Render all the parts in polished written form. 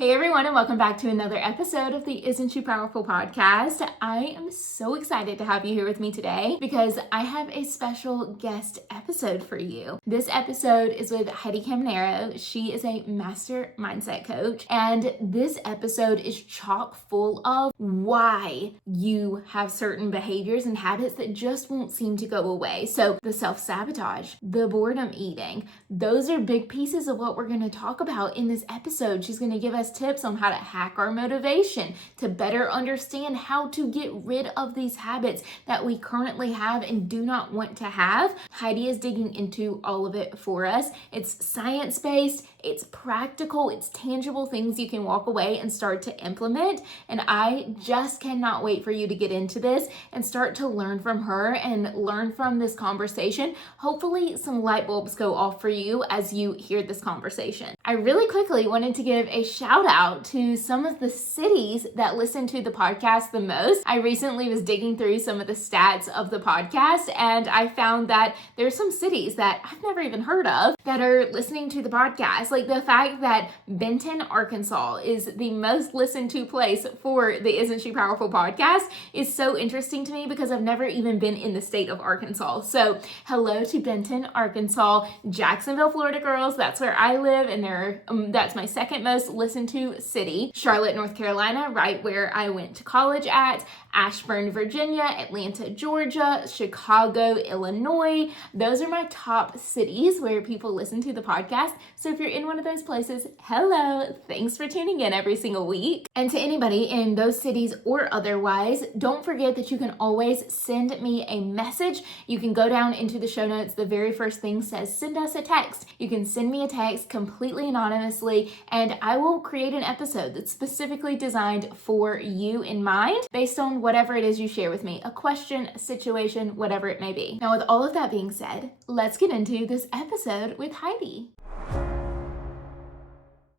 Hey everyone, and welcome back to another episode of the Isn't She Powerful podcast. I am so excited to have you here with me today because I have a special guest episode for you. This episode is with Heidy Caminero. She is a master mindset coach, and this episode is chock full of why you have certain behaviors and habits that just won't seem to go away. So the self-sabotage, the boredom eating, those are big pieces of what we're going to talk about in this episode. She's going to give us tips on how to hack our motivation, to better understand how to get rid of these habits that we currently have and do not want to have. Heidy is digging into all of it for us. It's science-based, it's practical, it's tangible things you can walk away and start to implement. And I just cannot wait for you to get into this and start to learn from her and learn from this conversation. Hopefully some light bulbs go off for you as you hear this conversation. I really quickly wanted to give a shout out to some of the cities that listen to the podcast the most. I recently was digging through some of the stats of the podcast, and I found that there's some cities that I've never even heard of that are listening to the podcast. Like the fact that Benton, Arkansas is the most listened to place for the Isn't She Powerful podcast is so interesting to me because I've never even been in the state of Arkansas. So hello to Benton, Arkansas, Jacksonville, Florida girls. That's where I live, and that's my second most listened to city. Charlotte, North Carolina, right where I went to college at. Ashburn, Virginia, Atlanta, Georgia, Chicago, Illinois. Those are my top cities where people listen to the podcast. So if you're in one of those places, hello, thanks for tuning in every single week. And to anybody in those cities or otherwise, don't forget that you can always send me a message. You can go down into the show notes. The very first thing says, send us a text. You can send me a text completely anonymously, and I will create an episode that's specifically designed for you in mind based on whatever it is you share with me, a question, a situation, whatever it may be. Now, with all of that being said, let's get into this episode with Heidy.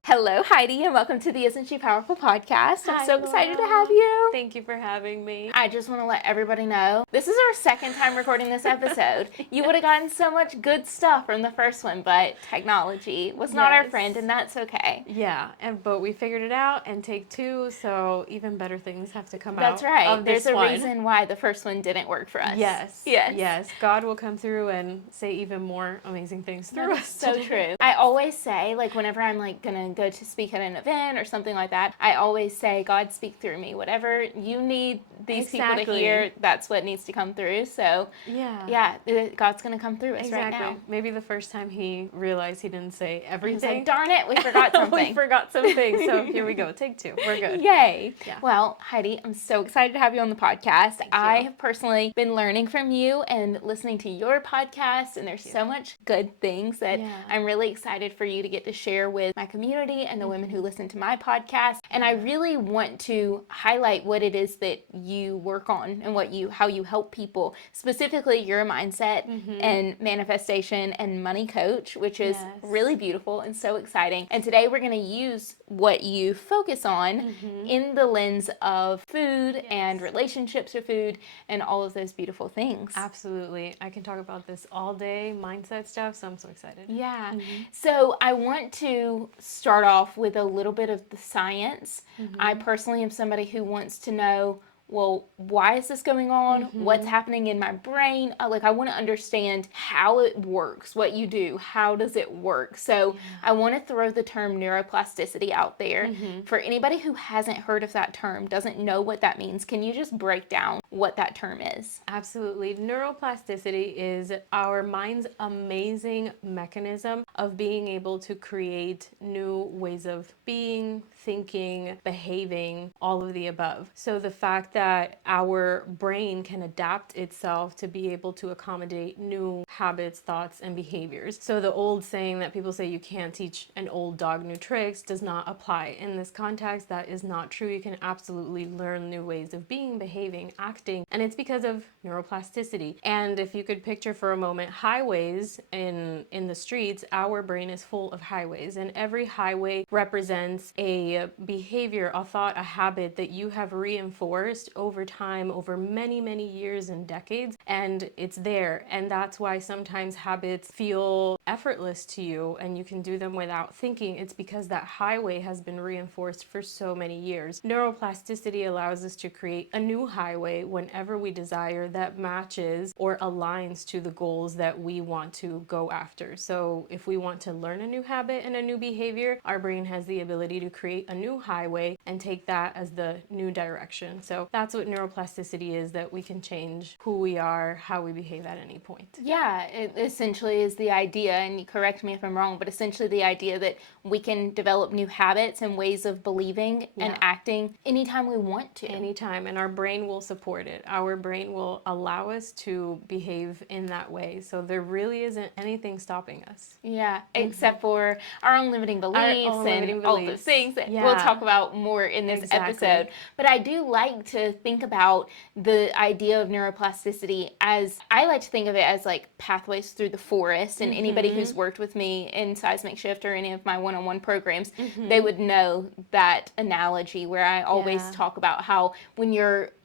Hello, Heidy, and welcome to the Isn't She Powerful podcast. I'm so excited to have you. Thank you for having me. I just want to let everybody know, this is our second time recording this episode. You would have gotten so much good stuff from the first one, but technology was not our friend, and that's okay. Yeah, but we figured it out, and take two, so even better things have to come out. That's right. There's a one. reason why the first one didn't work for us. Yes. God will come through and say even more amazing things through us. So true. I always say, like, whenever I'm like gonna go to speak at an event or something like that, I always say, God, speak through me. Whatever you need these people to hear, that's what needs to come through. So yeah, God's gonna come through us right now. Maybe the first time he realized he didn't say everything. He's like, darn it, we forgot something. We forgot something. So here we go. Take two. We're good. Yay. Yeah. Well, Heidy, I'm so excited to have you on the podcast. I have personally been learning from you and listening to your podcast, and there's so much good things that I'm really excited for you to get to share with my community and the women who listen to my podcast. And I really want to highlight what it is that you work on and how you help people. Specifically, you're a mindset and manifestation and money coach, which is really beautiful and so exciting. And today we're going to use what you focus on in the lens of food and relationships with food and all of those beautiful things. Absolutely. I can talk about this all day, mindset stuff, so I'm so excited. Yeah. So I want to start off with a little bit of the science. I personally am somebody who wants to know, well, why is this going on? What's happening in my brain? I want to understand how it works, what you do, how does it work? So I want to throw the term neuroplasticity out there. For anybody who hasn't heard of that term, doesn't know what that means, can you just break down what that term is? Absolutely. Neuroplasticity is our mind's amazing mechanism of being able to create new ways of being, thinking, behaving, all of the above. So the fact that our brain can adapt itself to be able to accommodate new habits, thoughts, and behaviors. So the old saying that people say you can't teach an old dog new tricks does not apply. In this context, that is not true. You can absolutely learn new ways of being, behaving, acting, and it's because of neuroplasticity. And if you could picture for a moment highways in the streets, our brain is full of highways, and every highway represents a behavior, a thought, a habit that you have reinforced over time, over many, many years and decades, and it's there. And that's why sometimes habits feel effortless to you and you can do them without thinking. It's because that highway has been reinforced for so many years. Neuroplasticity allows us to create a new highway whenever we desire that matches or aligns to the goals that we want to go after. So if we want to learn a new habit and a new behavior, our brain has the ability to create a new highway and take that as the new direction. So that's what neuroplasticity is, that we can change who we are, how we behave at any point. Yeah, it essentially is the idea, and you correct me if I'm wrong, but essentially the idea that we can develop new habits and ways of believing and acting anytime we want to. Anytime, and our brain will support it. Our brain will allow us to behave in that way. So there really isn't anything stopping us. Yeah, except for our own limiting beliefs and all those things that we'll talk about more in this episode. But I do like to think about the idea of neuroplasticity as, I like to think of it as like pathways through the forest. And anybody who's worked with me in Seismic Shift or any of my one-on-one programs, they would know that analogy where I always talk about how when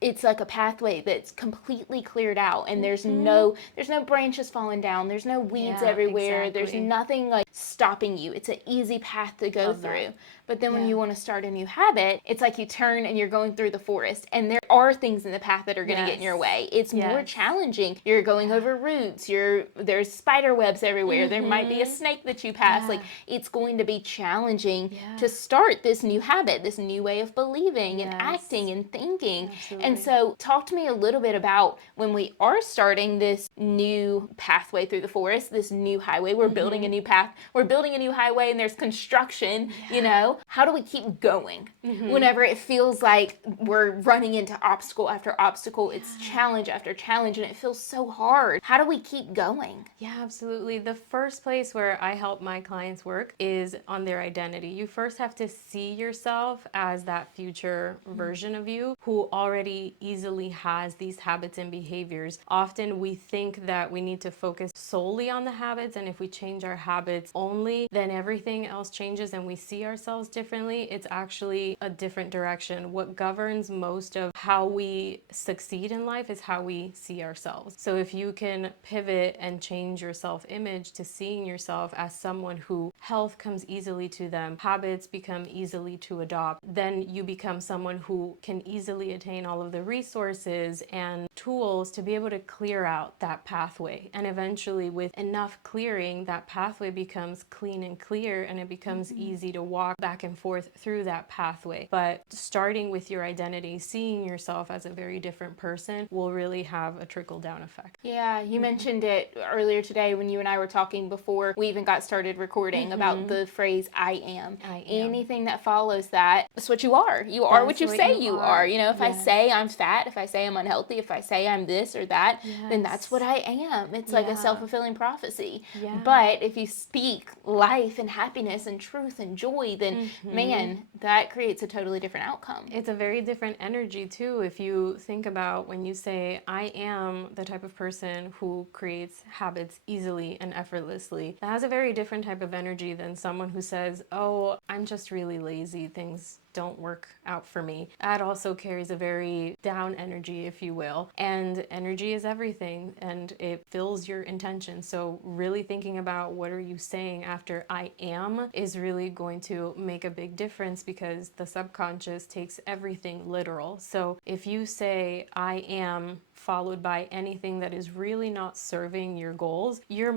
it's like a pathway that's completely cleared out and there's no branches falling down, there's no weeds everywhere, there's nothing like stopping you. It's an easy path to go through. But then when you want to start a new habit, it's like you turn and you're going through the forest and there are things in the path that are going to get in your way. It's more challenging. You're going over roots. There's spider webs everywhere. There might be a snake that you pass. Like, it's going to be challenging to start this new habit, this new way of believing and acting and thinking. And so talk to me a little bit about when we are starting this new pathway through the forest, this new highway. We're building a new path. We're building a new highway and there's construction, you know. How do we keep going whenever it feels like we're running into obstacle after obstacle? It's challenge after challenge and it feels so hard. How do we keep going? Yeah, absolutely. The first place where I help my clients work is on their identity. You first have to see yourself as that future version of you who already easily has these habits and behaviors. Often we think that we need to focus solely on the habits, and if we change our habits only, then everything else changes and we see ourselves differently. It's actually a different direction. What governs most of how we succeed in life is how we see ourselves. So if you can pivot and change your self-image to seeing yourself as someone who health comes easily to them, habits become easily to adopt, then you become someone who can easily attain all of the resources and tools to be able to clear out that pathway. And eventually, with enough clearing, that pathway becomes clean and clear and it becomes easy to walk back and forth through that pathway. But starting with your identity, seeing yourself as a very different person will really have a trickle-down effect. Yeah, you mentioned it earlier today when you and I were talking before we even got started recording about the phrase I am. Anything that follows that, that's what you are. You are what you say you are. You know, if I say I'm fat, if I say I'm unhealthy, if I say I'm this or that, then that's what I am. It's like a self-fulfilling prophecy. But if you speak life and happiness and truth and joy, then man, that creates a totally different outcome. It's a very different energy too. If you think about when you say, I am the type of person who creates habits easily and effortlessly, that has a very different type of energy than someone who says, oh, I'm just really lazy, things don't work out for me. That also carries a very down energy, if you will. And energy is everything and it fills your intention. So really thinking about what are you saying after I am is really going to make a big difference because the subconscious takes everything literal. So if you say I am followed by anything that is really not serving your goals, your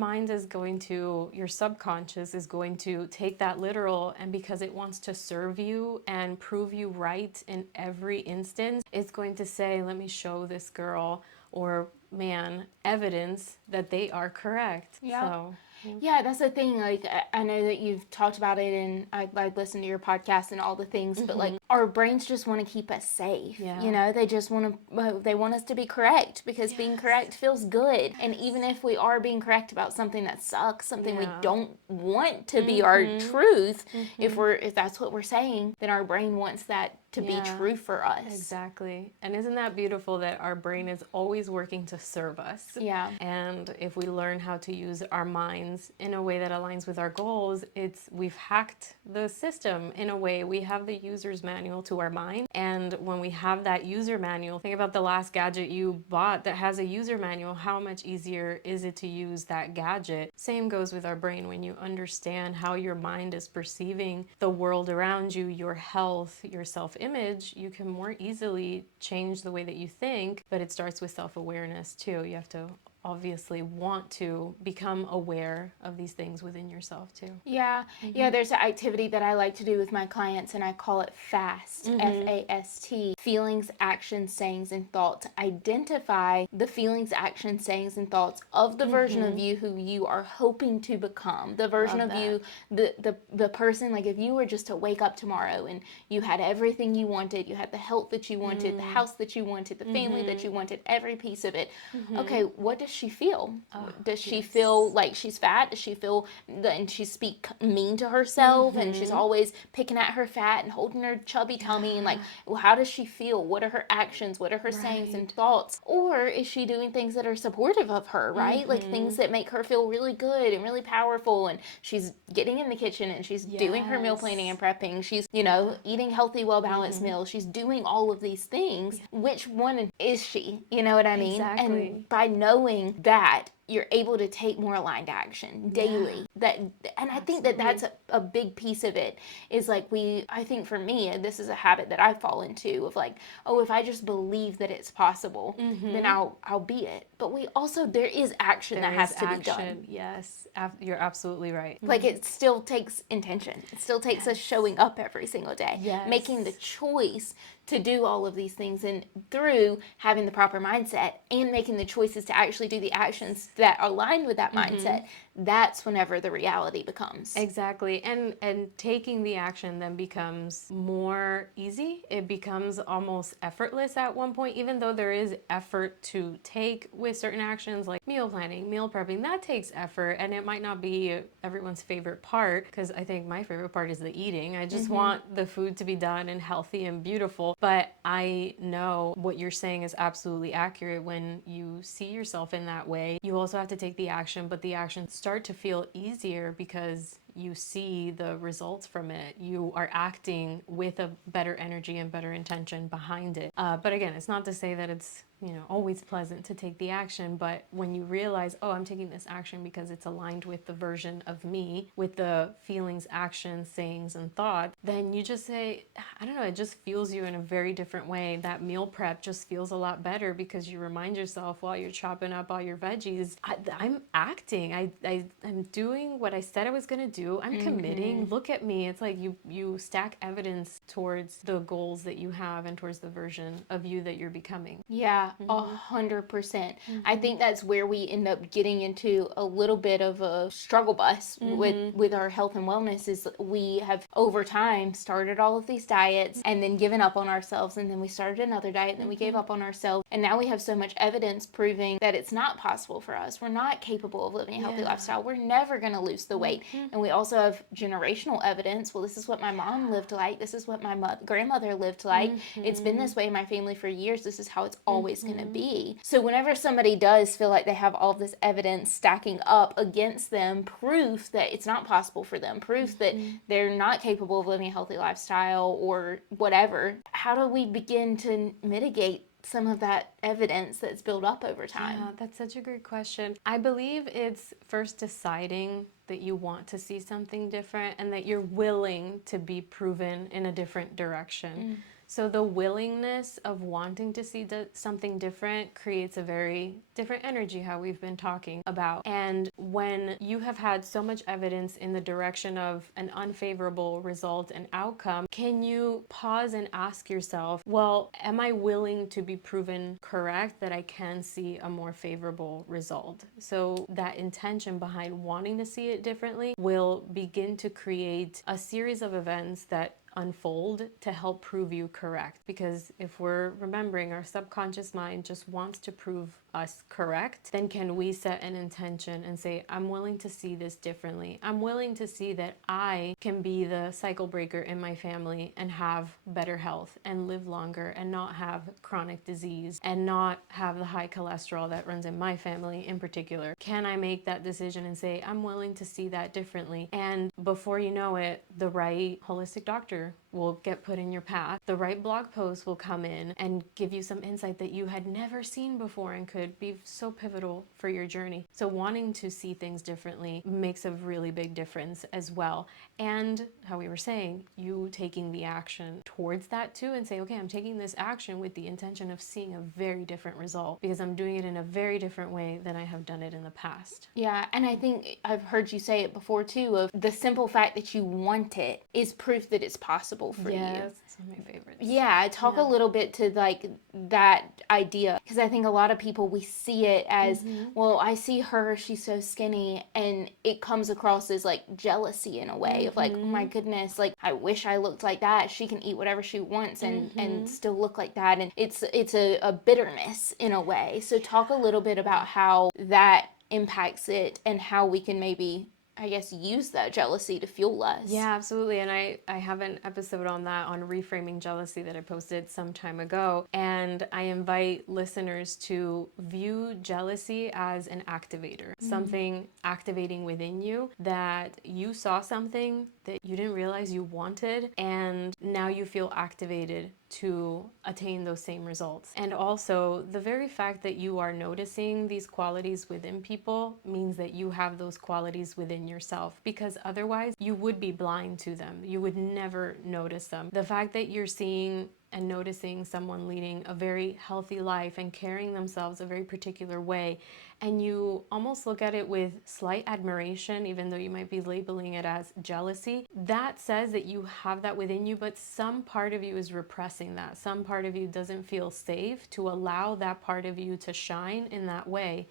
subconscious is going to take that literal, and because it wants to serve you and prove you right in every instance, it's going to say, let me show this girl or man evidence that they are correct. Yeah, that's the thing. Like, I know that you've talked about it and I listened to your podcast and all the things, but like our brains just want to keep us safe. You know, they just they want us to be correct because being correct feels good. And even if we are being correct about something that sucks, something we don't want to be our truth, if that's what we're saying, then our brain wants that to be true for us. Exactly. And isn't that beautiful that our brain is always working to serve us? Yeah. And if we learn how to use our minds in a way that aligns with our goals, we've hacked the system in a way. We have the user's manual manual to our mind. And when we have that user manual, think about the last gadget you bought that has a user manual. How much easier is it to use that gadget? Same goes with our brain. When you understand how your mind is perceiving the world around you, your health, your self-image, you can more easily change the way that you think. But it starts with self-awareness too. You have to obviously want to become aware of these things within yourself too. Yeah. Yeah, there's an activity that I like to do with my clients, and I call it FAST, F-A-S-T, feelings, actions, sayings, and thoughts. Identify the feelings, actions, sayings, and thoughts of the version of you who you are hoping to become. The version of you, the person, like if you were just to wake up tomorrow and you had everything you wanted, you had the health that you wanted, the house that you wanted, the family that you wanted, every piece of it. Okay, what does she feel? Does she feel like she's fat? Does she feel and she speak mean to herself and she's always picking at her fat and holding her chubby tummy and like, well, how does she feel? What are her actions? What are her sayings and thoughts? Or is she doing things that are supportive of her, right? Like things that make her feel really good and really powerful, and she's getting in the kitchen and she's doing her meal planning and prepping. She's, you know, eating healthy, well-balanced meals. She's doing all of these things. Which one is she? You know what I mean? Exactly. And by knowing that, you're able to take more aligned action daily. I think that that's a big piece of it, is like I think for me, this is a habit that I fall into of like, oh, if I just believe that it's possible, then I'll be it. But there is action that has to be done. Yes, you're absolutely right. Like it still takes intention. It still takes us showing up every single day, making the choice to do all of these things, and through having the proper mindset and making the choices to actually do the actions that align with that mindset, that's whenever the reality becomes. Exactly. And taking the action then becomes more easy. It becomes almost effortless at one point, even though there is effort to take with certain actions like meal planning, meal prepping. That takes effort, and it might not be everyone's favorite part, because I think my favorite part is the eating. I just want the food to be done and healthy and beautiful. But I know what you're saying is absolutely accurate. When you see yourself in that way, you also have to take the action, but the actions start to feel easier because you see the results from it. You are acting with a better energy and better intention behind it. But again, it's not to say that it's, you know, always pleasant to take the action, but when you realize, oh, I'm taking this action because it's aligned with the version of me, with the feelings, actions, sayings, and thought, then you just say, I don't know, it just fuels you in a very different way. That meal prep just feels a lot better because you remind yourself while you're chopping up all your veggies, I'm acting. I'm doing what I said I was going to do. I'm committing. Look at me. It's like you stack evidence towards the goals that you have and towards the version of you that you're becoming. Yeah, 100%. I think that's where we end up getting into a little bit of a struggle bus with our health and wellness, is we have over time started all of these diets and then given up on ourselves, and then we started another diet and then we gave up on ourselves, and now we have so much evidence proving that it's not possible for us. We're not capable of living a healthy lifestyle. We're never going to lose the weight. And we also have generational evidence. Well, this is what my mom lived like. This is what my grandmother lived like. It's been this way in my family for years. This is how it's always going to be. So whenever somebody does feel like they have all this evidence stacking up against them, proof that it's not possible for them, proof that they're not capable of living a healthy lifestyle or whatever, how do we begin to mitigate some of that evidence that's built up over time? Yeah, that's such a great question. I believe it's first deciding that you want to see something different and that you're willing to be proven in a different direction. So the willingness of wanting to see something different creates a very different energy, how we've been talking about. And when you have had so much evidence in the direction of an unfavorable result and outcome, can you pause and ask yourself, well, am I willing to be proven correct that I can see a more favorable result? So that intention behind wanting to see it differently will begin to create a series of events that unfold to help prove you correct. Because if we're remembering our subconscious mind just wants to prove us correct, then can we set an intention and say, I'm willing to see this differently. I'm willing to see that I can be the cycle breaker in my family and have better health and live longer and not have chronic disease and not have the high cholesterol that runs in my family in particular. Can I make that decision and say, I'm willing to see that differently? And before you know it, the right holistic doctor will get put in your path. The right blog post will come in and give you some insight that you had never seen before and could be so pivotal for your journey. So wanting to see things differently makes a really big difference as well. And how we were saying, you taking the action towards that too, and say, okay, I'm taking this action with the intention of seeing a very different result because I'm doing it in a very different way than I have done it in the past. Yeah, and I think I've heard you say it before too, of the simple fact that you want it is proof that it's possible for you. Yes, it's one of my favorites. Yeah, talk a little bit to like that idea, because I think a lot of people, we see it as, well, I see her, she's so skinny, and it comes across as like jealousy in a way of like, oh my goodness, like I wish I looked like that. She can eat whatever she wants and still look like that, and it's a bitterness in a way. So talk a little bit about how that impacts it and how we can maybe, I guess, use that jealousy to fuel us. Yeah, absolutely. And I have an episode on that, on reframing jealousy, that I posted some time ago. And I invite listeners to view jealousy as an activator, something activating within you, that you saw something that you didn't realize you wanted, and now you feel activated to attain those same results. And also, the very fact that you are noticing these qualities within people means that you have those qualities within yourself, because otherwise you would be blind to them. You would never notice them. The fact that you're seeing and noticing someone leading a very healthy life and carrying themselves a very particular way, and you almost look at it with slight admiration, even though you might be labeling it as jealousy, that says that you have that within you, but some part of you is repressing that. Some part of you doesn't feel safe to allow that part of you to shine in that way.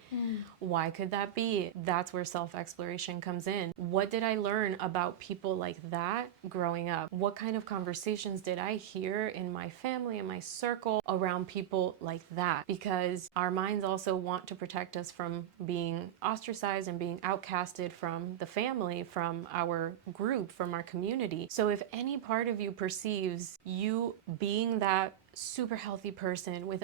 Why could that be? That's where self-exploration comes in. What did I learn about people like that growing up? What kind of conversations did I hear in my family and my circle around people like that? Because our minds also want to protect us from being ostracized and being outcasted from the family, from our group, from our community. So if any part of you perceives you being that super healthy person with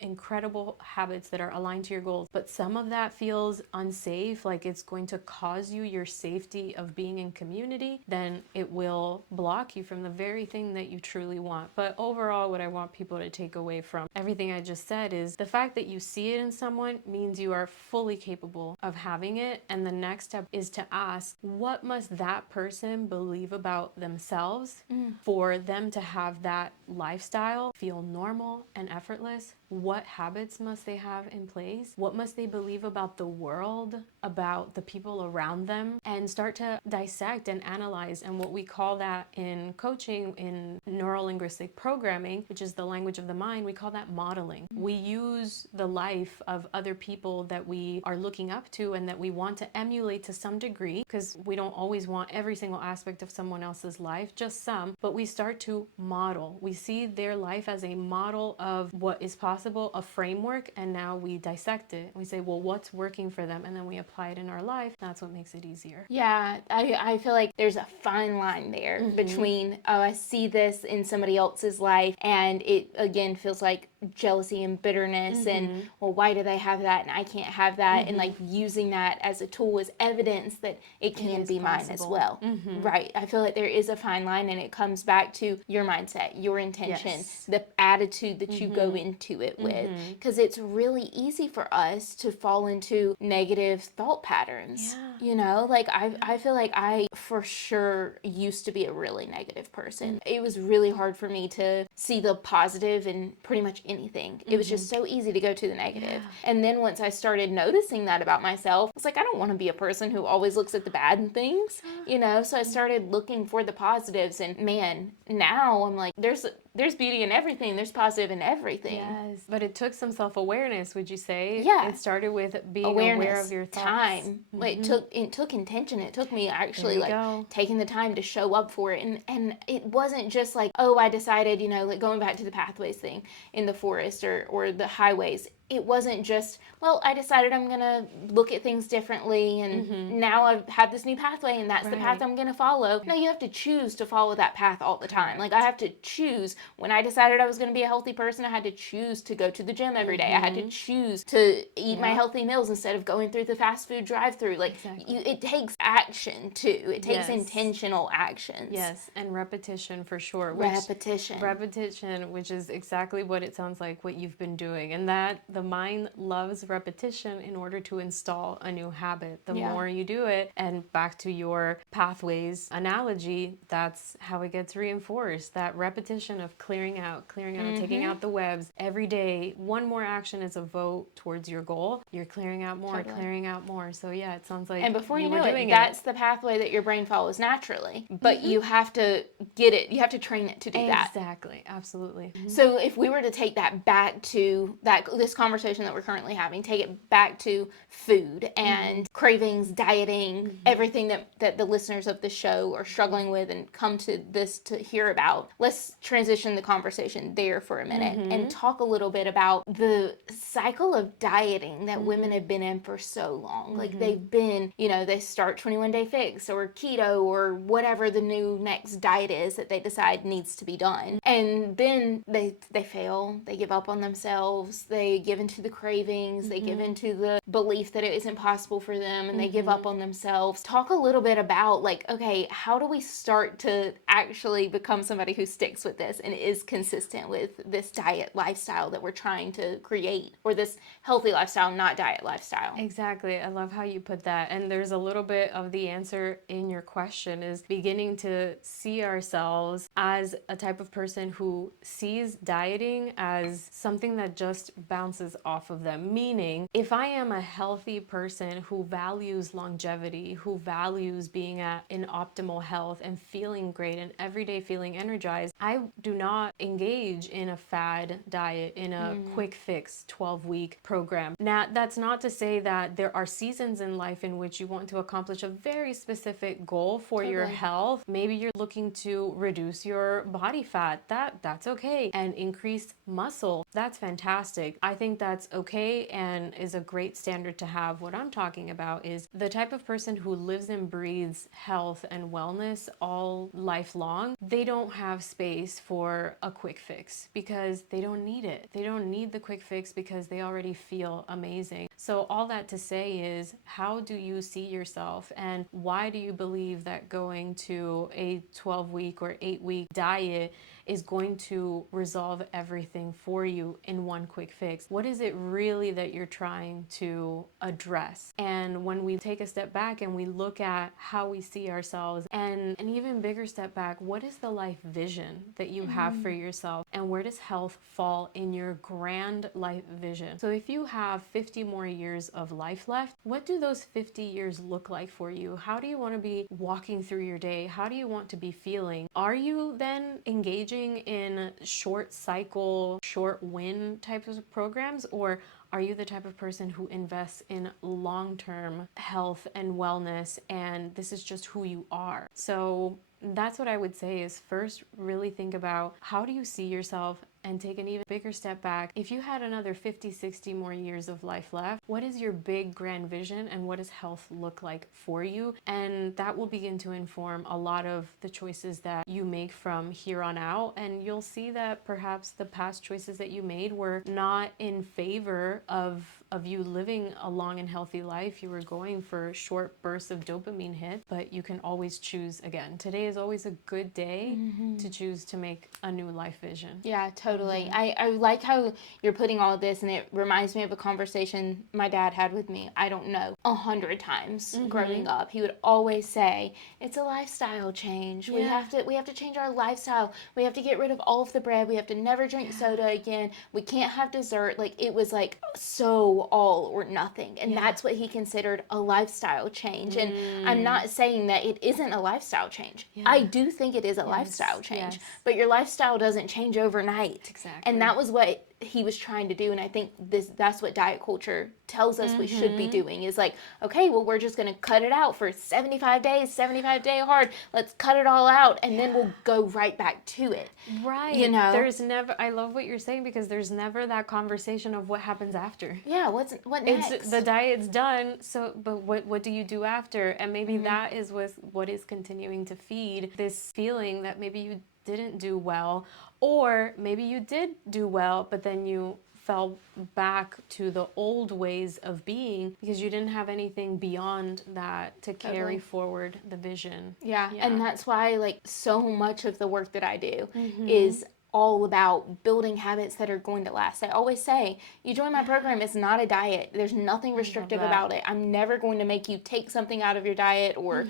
incredible habits that are aligned to your goals, but some of that feels unsafe, like it's going to cause you your safety of being in community, then it will block you from the very thing that you truly want. But overall, what I want people to take away from everything I just said is the fact that you see it in someone means you are fully capable of having it. And the next step is to ask, what must that person believe about themselves for them to have that lifestyle feel normal and effortless? What habits must they have in place? What must they believe about the world, about the people around them? And start to dissect and analyze. And what we call that in coaching, in neuro-linguistic programming, which is the language of the mind, we call that modeling. We use the life of other people that we are looking up to and that we want to emulate to some degree, because we don't always want every single aspect of someone else's life, just some, but we start to model. We see their life as a model of what is possible, a framework, and now we dissect it. We say, well, what's working for them? And then we apply it in our life. That's what makes it easier. Yeah, I feel like there's a fine line there between, oh, I see this in somebody else's life, and it, again, feels like jealousy and bitterness, and, well, why do they have that and I can't have that? And like using that as a tool, as evidence that it can be mine as well. Right. I feel like there is a fine line, and it comes back to your mindset, your intention, the attitude that you go into it with, because it's really easy for us to fall into negative thought patterns. You know, like I feel like I for sure used to be a really negative person. It was really hard for me to see the positive in pretty much anything. It was just so easy to go to the negative. And then once I started noticing that about myself, I was like, I don't want to be a person who always looks at the bad in things, you know? So I started looking for the positives, and man, now I'm like, there's beauty in everything. There's positive in everything. Yes. But it took some self-awareness, would you say? Yeah. It started with being Awareness, aware of your thoughts. time. Like, it took intention. It took me actually taking the time to show up for it. And it wasn't just like, oh, I decided, you know, like going back to the pathways thing in the forest or the highways. it wasn't just, well, I decided I'm going to look at things differently and now I've had this new pathway and that's the path I'm going to follow. No, you have to choose to follow that path all the time. Like I have to choose. When I decided I was going to be a healthy person, I had to choose to go to the gym every day. I had to choose to eat my healthy meals instead of going through the fast food drive-through. Like it takes action too. It takes intentional actions. Yes, and repetition for sure. Repetition, which is exactly what it sounds like what you've been doing. And that the mind loves repetition in order to install a new habit. The more you do it, and back to your pathways analogy, that's how it gets reinforced. That repetition of clearing out, taking out the webs every day. One more action is a vote towards your goal. You're clearing out more, clearing out more. So yeah, it sounds like, and before you know it, that's the pathway that your brain follows naturally. But you have to get it. You have to train it to do that. Exactly. Absolutely. So if we were to take that back to this conversation that we're currently having, take it back to food and cravings, dieting, everything that the listeners of the show are struggling with and come to this to hear about, let's transition the conversation there for a minute and talk a little bit about the cycle of dieting that women have been in for so long. Like they've been, they start 21-day fix or keto or whatever the new next diet is that they decide needs to be done. And then they fail, they give up on themselves, they give into the cravings, they give into the belief that it isn't possible for them, and they give up on themselves. Talk a little bit about okay, how do we start to actually become somebody who sticks with this and is consistent with this diet lifestyle that we're trying to create, or this healthy lifestyle, not diet lifestyle? Exactly. I love how you put that. And there's a little bit of the answer in your question, is beginning to see ourselves as a type of person who sees dieting as something that just bounces off of them. Meaning, if I am a healthy person who values longevity, who values being in optimal health and feeling great and every day feeling energized, I do not engage in a fad diet, in a quick fix 12-week program. Now, that's not to say that there are seasons in life in which you want to accomplish a very specific goal for your health. Maybe you're looking to reduce your body fat. That's okay. And increase muscle. That's fantastic. I think that's okay and is a great standard to have. What I'm talking about is the type of person who lives and breathes health and wellness all lifelong. They don't have space for a quick fix because they don't need it. They don't need the quick fix because they already feel amazing. So all that to say is, how do you see yourself, and why do you believe that going to a 12-week or 8-week diet is going to resolve everything for you in one quick fix? What is it really that you're trying to address? And when we take a step back and we look at how we see ourselves, and an even bigger step back, what is the life vision that you have for yourself, and where does health fall in your grand life vision? So if you have 50 more years of life left, what do those 50 years look like for you? How do you want to be walking through your day? How do you want to be feeling? Are you then engaging in short cycle, short win types of programs, or are you the type of person who invests in long-term health and wellness, and this is just who you are? So that's what I would say is, first, really think about how do you see yourself, and take an even bigger step back. If you had another 50, 60 more years of life left, what is your big grand vision, and what does health look like for you? And that will begin to inform a lot of the choices that you make from here on out. And you'll see that perhaps the past choices that you made were not in favor of you living a long and healthy life. You were going for short bursts of dopamine hit, but you can always choose again. Today is always a good day to choose to make a new life vision. Yeah, totally. I like how you're putting all of this, and it reminds me of a conversation my dad had with me, I don't know, 100 times growing up. He would always say, it's a lifestyle change. Yeah. We have to change our lifestyle. We have to get rid of all of the bread. We have to never drink soda again. We can't have dessert. Like, it was like so all or nothing. And that's what he considered a lifestyle change. And I'm not saying that it isn't a lifestyle change. I do think it is a lifestyle change. But your lifestyle doesn't change overnight. weight. Exactly. And that was what he was trying to do. And I think that's what diet culture tells us we should be doing, is like, okay, well, we're just going to cut it out for 75 days, 75-day hard. Let's cut it all out, and then we'll go right back to it. Right. You know? There's never, I love what you're saying, because there's never that conversation of what happens after. Yeah, what next? It's the diet's done, so but what do you do after? And maybe that is what is continuing to feed this feeling that maybe you didn't do well, or maybe you did do well, but then you fell back to the old ways of being because you didn't have anything beyond that to carry forward the vision. Yeah, and that's why, like, so much of the work that I do is all about building habits that are going to last. I always say, you join my program, it's not a diet. There's nothing restrictive about it. I'm never going to make you take something out of your diet or,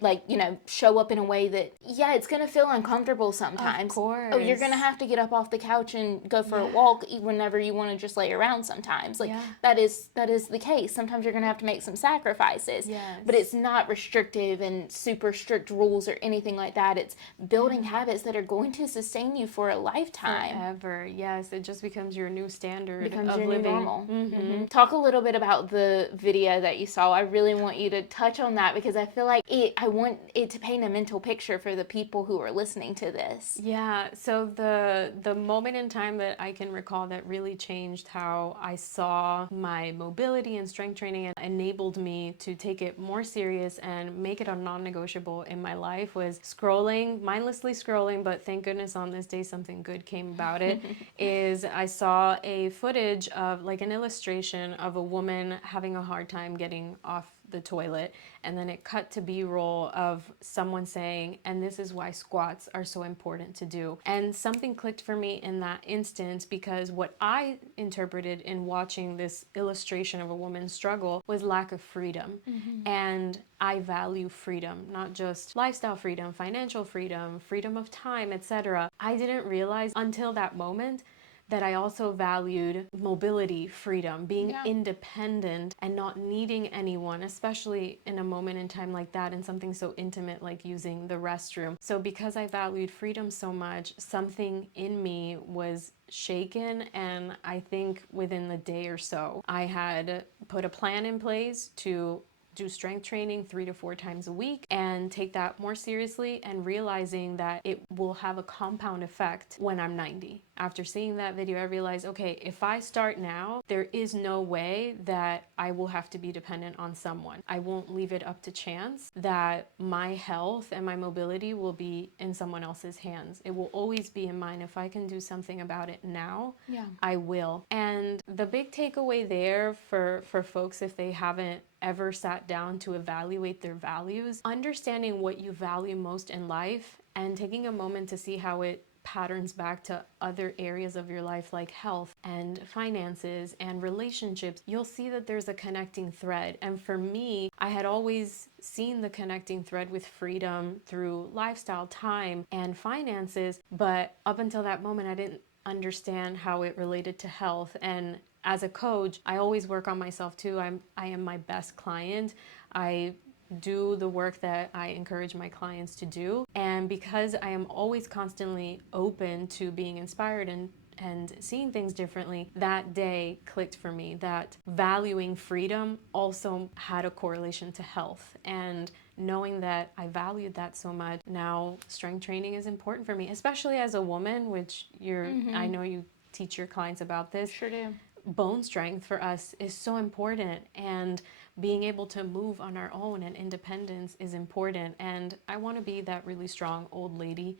like, you know, show up in a way that, yeah, it's going to feel uncomfortable sometimes. Of course. Oh, you're going to have to get up off the couch and go for a walk whenever you want to just lay around sometimes. Like, that is the case. Sometimes you're going to have to make some sacrifices. Yes. But it's not restrictive and super strict rules or anything like that. It's building habits that are going to sustain you for a lifetime. Forever. Yes, it just becomes your new standard Becomes of your living. new normal. Talk a little bit about the video that you saw. I really want you to touch on that because I feel like I want it to paint a mental picture for the people who are listening to this. Yeah, so the moment in time that I can recall that really changed how I saw my mobility and strength training and enabled me to take it more serious and make it a non-negotiable in my life was mindlessly scrolling, but thank goodness on this day something good came about it, is I saw a footage of like an illustration of a woman having a hard time getting off the toilet, and then it cut to B-roll of someone saying, and this is why squats are so important to do. And something clicked for me in that instance, because what I interpreted in watching this illustration of a woman's struggle was lack of freedom. And I value freedom, not just lifestyle freedom, financial freedom, freedom of time, etc. I didn't realize until that moment that I also valued mobility, freedom, being independent and not needing anyone, especially in a moment in time like that and something so intimate like using the restroom. So because I valued freedom so much, something in me was shaken, and I think within the day or so, I had put a plan in place to do strength training 3 to 4 times a week and take that more seriously, and realizing that it will have a compound effect when I'm 90. After seeing that video, I realized, okay, if I start now, there is no way that I will have to be dependent on someone. I won't leave it up to chance that my health and my mobility will be in someone else's hands. It will always be in mine. If I can do something about it now, I will. And the big takeaway there for folks, if they haven't ever sat down to evaluate their values, understanding what you value most in life and taking a moment to see how it patterns back to other areas of your life like health and finances and relationships, you'll see that there's a connecting thread. And for me, I had always seen the connecting thread with freedom through lifestyle, time, and finances, but up until that moment, I didn't understand how it related to health. And as a coach, I always work on myself too. I am my best client. I do the work that I encourage my clients to do. And because I am always constantly open to being inspired and seeing things differently, that day clicked for me that valuing freedom also had a correlation to health. And knowing that I valued that so much, now strength training is important for me, especially as a woman, which I know you teach your clients about this. Sure do. Bone strength for us is so important, and being able to move on our own and independence is important. And I want to be that really strong old lady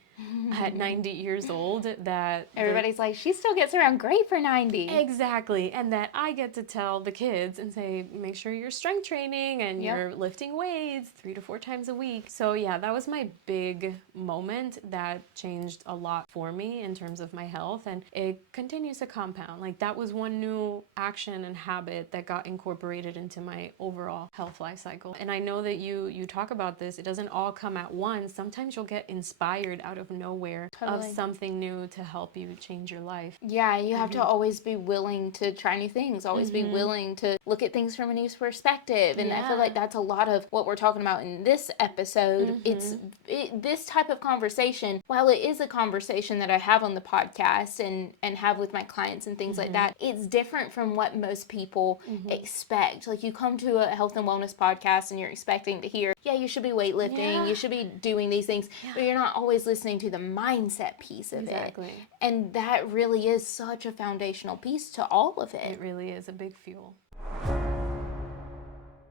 at 90 years old that everybody's like, she still gets around great for 90. Exactly. And that I get to tell the kids and say, make sure you're strength training and you're lifting weights 3 to 4 times a week. So yeah, that was my big moment that changed a lot for me in terms of my health, and it continues to compound. Like, that was one new action and habit that got incorporated into my overall health life cycle. And I know that you talk about this. It doesn't all come at once. Sometimes you'll get inspired out of nowhere of something new to help you change your life. Yeah, you have to always be willing to try new things, always be willing to look at things from a new perspective. And I feel like that's a lot of what we're talking about in this episode. This type of conversation, while it is a conversation that I have on the podcast and have with my clients and things like that, it's different from what most people expect. Like, you come to a health and wellness podcast and you're expecting to hear, yeah, you should be weightlifting, you should be doing these things, but you're not always listening to the mindset piece of it. And that really is such a foundational piece to all of it. It really is a big fuel.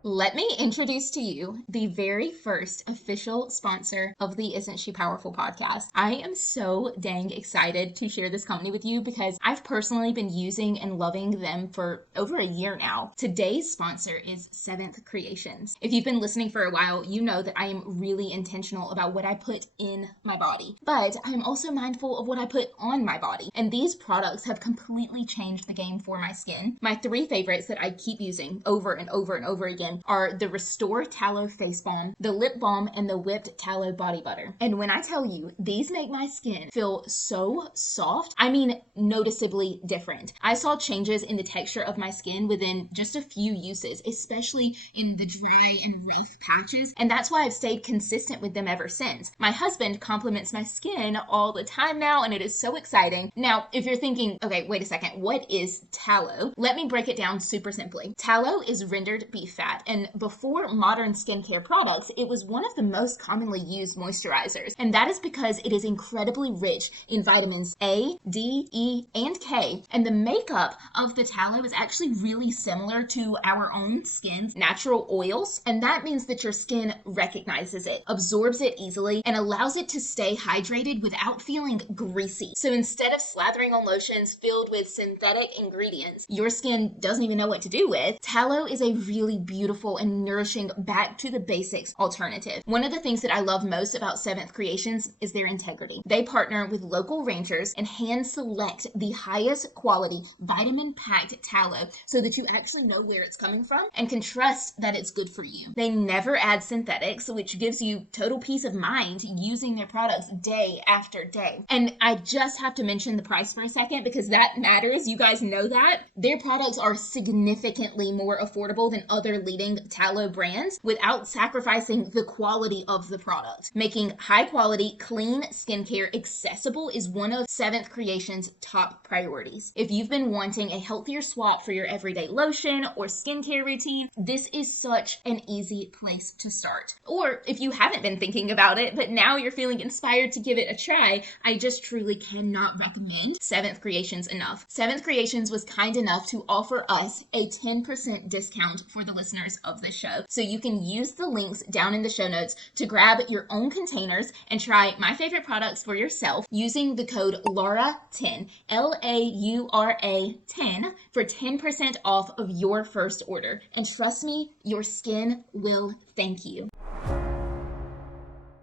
Let me introduce to you the very first official sponsor of the Isn't She Powerful podcast. I am so dang excited to share this company with you because I've personally been using and loving them for over a year now. Today's sponsor is Seventh Creations. If you've been listening for a while, you know that I am really intentional about what I put in my body, but I'm also mindful of what I put on my body. And these products have completely changed the game for my skin. My three favorites that I keep using over and over and over again are the Restore Tallow Face Balm, the Lip Balm, and the Whipped Tallow Body Butter. And when I tell you, these make my skin feel so soft, I mean noticeably different. I saw changes in the texture of my skin within just a few uses, especially in the dry and rough patches, and that's why I've stayed consistent with them ever since. My husband compliments my skin all the time now, and it is so exciting. Now, if you're thinking, okay, wait a second, what is tallow? Let me break it down super simply. Tallow is rendered beef fat. And before modern skincare products, it was one of the most commonly used moisturizers. And that is because it is incredibly rich in vitamins A, D, E, and K. And the makeup of the tallow is actually really similar to our own skin's natural oils. And that means that your skin recognizes it, absorbs it easily, and allows it to stay hydrated without feeling greasy. So instead of slathering on lotions filled with synthetic ingredients your skin doesn't even know what to do with, tallow is a really beautiful and nourishing back to the basics alternative. One of the things that I love most about Seventh Creations is their integrity. They partner with local rangers and hand select the highest quality vitamin-packed tallow so that you actually know where it's coming from and can trust that it's good for you. They never add synthetics, which gives you total peace of mind using their products day after day. And I just have to mention the price for a second because that matters. You guys know that. Their products are significantly more affordable than other leading tallow brands without sacrificing the quality of the product. Making high quality, clean skincare accessible is one of Seventh Creations' top priorities. If you've been wanting a healthier swap for your everyday lotion or skincare routine, this is such an easy place to start. Or if you haven't been thinking about it, but now you're feeling inspired to give it a try, I just truly cannot recommend Seventh Creations enough. Seventh Creations was kind enough to offer us a 10% discount for the listeners of the show. So you can use the links down in the show notes to grab your own containers and try my favorite products for yourself using the code LAURA10, LAURA 10 for 10% off of your first order. And trust me, your skin will thank you.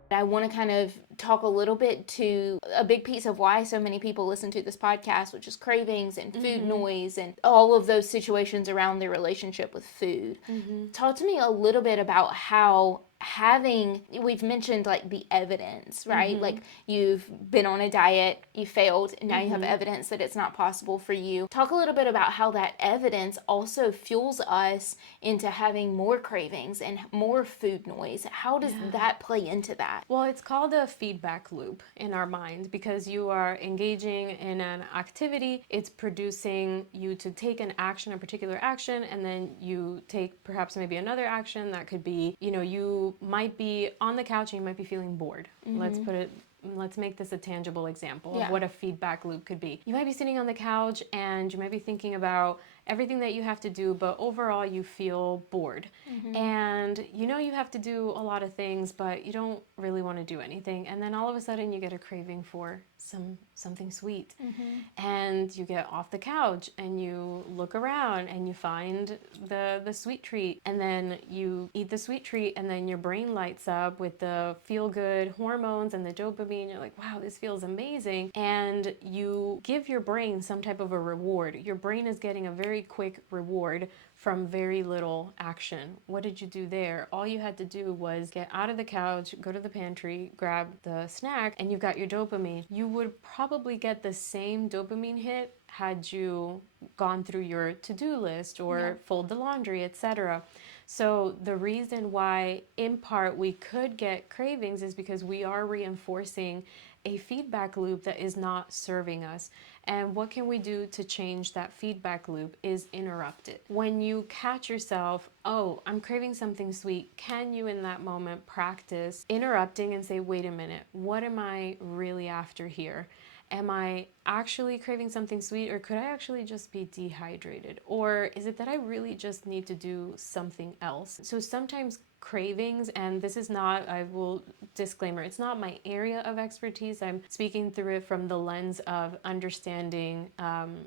I want to kind of talk a little bit to a big piece of why so many people listen to this podcast, which is cravings and food noise and all of those situations around their relationship with food. Talk to me a little bit about how we've mentioned like the evidence, right? Like you've been on a diet, you failed, and now you have evidence that it's not possible for you. Talk a little bit about how that evidence also fuels us into having more cravings and more food noise. How does that play into that? Well, it's called a feedback loop in our mind because you are engaging in an activity, it's producing you to take an action, a particular action, and then you take perhaps maybe another action that could be, you might be on the couch and you might be feeling bored. Let's make this a tangible example of what a feedback loop could be. You might be sitting on the couch and you might be thinking about everything that you have to do, but overall you feel bored. And you have to do a lot of things, but you don't really want to do anything. And then all of a sudden you get a craving for something sweet. And you get off the couch and you look around and you find the sweet treat. And then you eat the sweet treat and then your brain lights up with the feel-good hormones and the dopamine. You're like, wow, this feels amazing. And you give your brain some type of a reward. Your brain is getting a very quick reward from very little action. What did you do there? All you had to do was get out of the couch, go to the pantry, grab the snack, and you've got your dopamine. You would probably get the same dopamine hit had you gone through your to-do list or fold the laundry, etc. So the reason why, in part, we could get cravings is because we are reinforcing a feedback loop that is not serving us. And what can we do to change that feedback loop is interrupt it. When you catch yourself, oh, I'm craving something sweet, can you in that moment practice interrupting and say, wait a minute, what am I really after here? Am I actually craving something sweet, or could I actually just be dehydrated? Or is it that I really just need to do something else? So sometimes cravings, and this is not, I will disclaimer, it's not my area of expertise. I'm speaking through it from the lens of understanding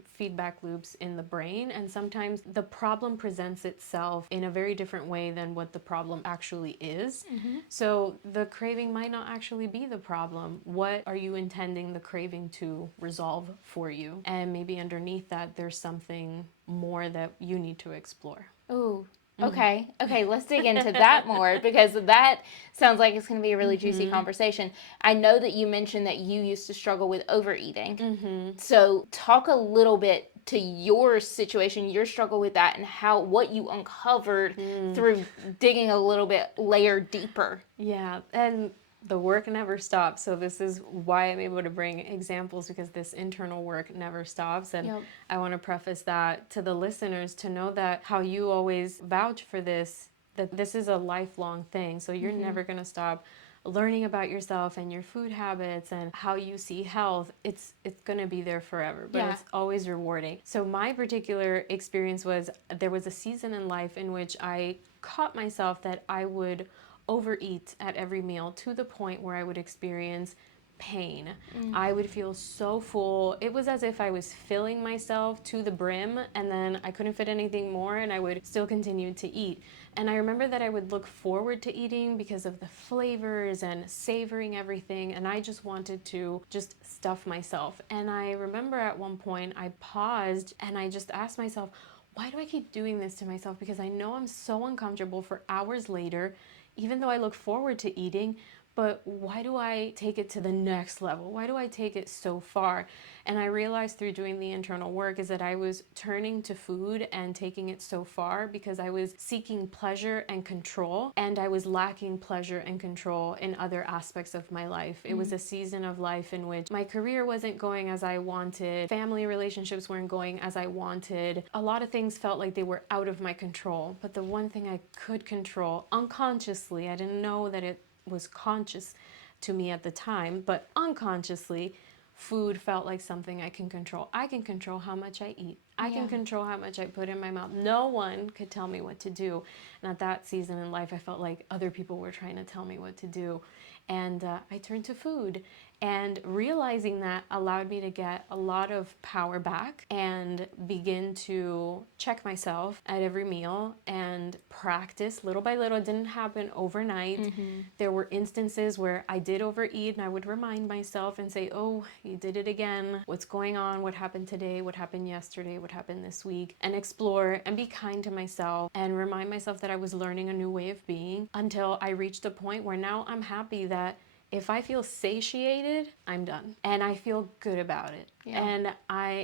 feedback loops in the brain. And sometimes the problem presents itself in a very different way than what the problem actually is. So the craving might not actually be the problem. What are you intending the craving to resolve for you? And maybe underneath that, there's something more that you need to explore. Oh, okay. Let's dig into that more, because that sounds like it's going to be a really juicy conversation. I know that you mentioned that you used to struggle with overeating. So talk a little bit to your situation, your struggle with that, and what you uncovered through digging a little bit layer deeper. Yeah, and the work never stops. So this is why I'm able to bring examples, because this internal work never stops. And I want to preface that to the listeners to know that how you always vouch for this, that this is a lifelong thing. So you're never going to stop learning about yourself and your food habits and how you see health. It's going to be there forever, but it's always rewarding. So my particular experience was, there was a season in life in which I caught myself that I would overeat at every meal to the point where I would experience pain. I would feel so full. It was as if I was filling myself to the brim, and then I couldn't fit anything more, and I would still continue to eat. And I remember that I would look forward to eating because of the flavors and savoring everything, and I just wanted to just stuff myself. And I remember at one point I paused and I just asked myself, why do I keep doing this to myself? Because I know I'm so uncomfortable for hours later, even though I look forward to eating, but why do I take it to the next level? Why do I take it so far? And I realized through doing the internal work is that I was turning to food and taking it so far because I was seeking pleasure and control, and I was lacking pleasure and control in other aspects of my life. It was a season of life in which my career wasn't going as I wanted, family relationships weren't going as I wanted. A lot of things felt like they were out of my control, but the one thing I could control unconsciously, I didn't know that it was conscious to me at the time, but unconsciously, food felt like something I can control. I can control how much I eat. I can control how much I put in my mouth. No one could tell me what to do. And at that season in life, I felt like other people were trying to tell me what to do. And I turned to food. And realizing that allowed me to get a lot of power back and begin to check myself at every meal and practice little by little. It didn't happen overnight. There were instances where I did overeat, and I would remind myself and say, oh, you did it again. What's going on? What happened today? What happened yesterday? What happened this week? And explore and be kind to myself and remind myself that I was learning a new way of being, until I reached a point where now I'm happy that if I feel satiated, I'm done. And I feel good about it. And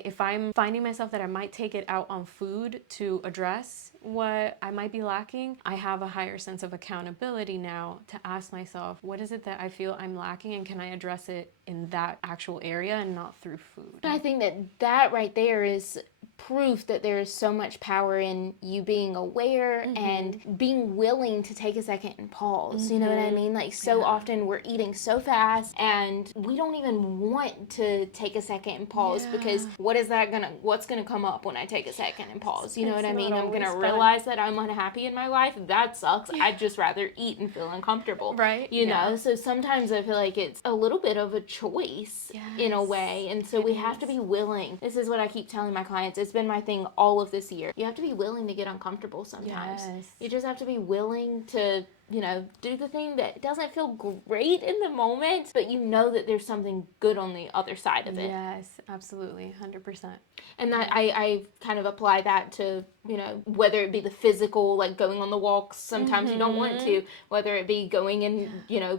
if I'm finding myself that I might take it out on food to address what I might be lacking, I have a higher sense of accountability now to ask myself, what is it that I feel I'm lacking, and can I address it in that actual area and not through food? I think that right there is proof that there is so much power in you being aware and being willing to take a second and pause. You know what I mean? Like, so often we're eating so fast and we don't even want to take a second and pause because what's gonna come up when I take a second and pause? You know what I mean? I'm gonna realize that I'm unhappy in my life. That sucks. I'd just rather eat and feel uncomfortable. Right. You know? So sometimes I feel like it's a little bit of a choice in a way. And so we have to be willing. This is what I keep telling my clients. It's been my thing all of this year. You have to be willing to get uncomfortable sometimes. You just have to be willing to do the thing that doesn't feel great in the moment, but you know that there's something good on the other side of it. Yes, absolutely, 100%. And that I kind of apply that to, whether it be the physical, like going on the walks, sometimes you don't want to, whether it be going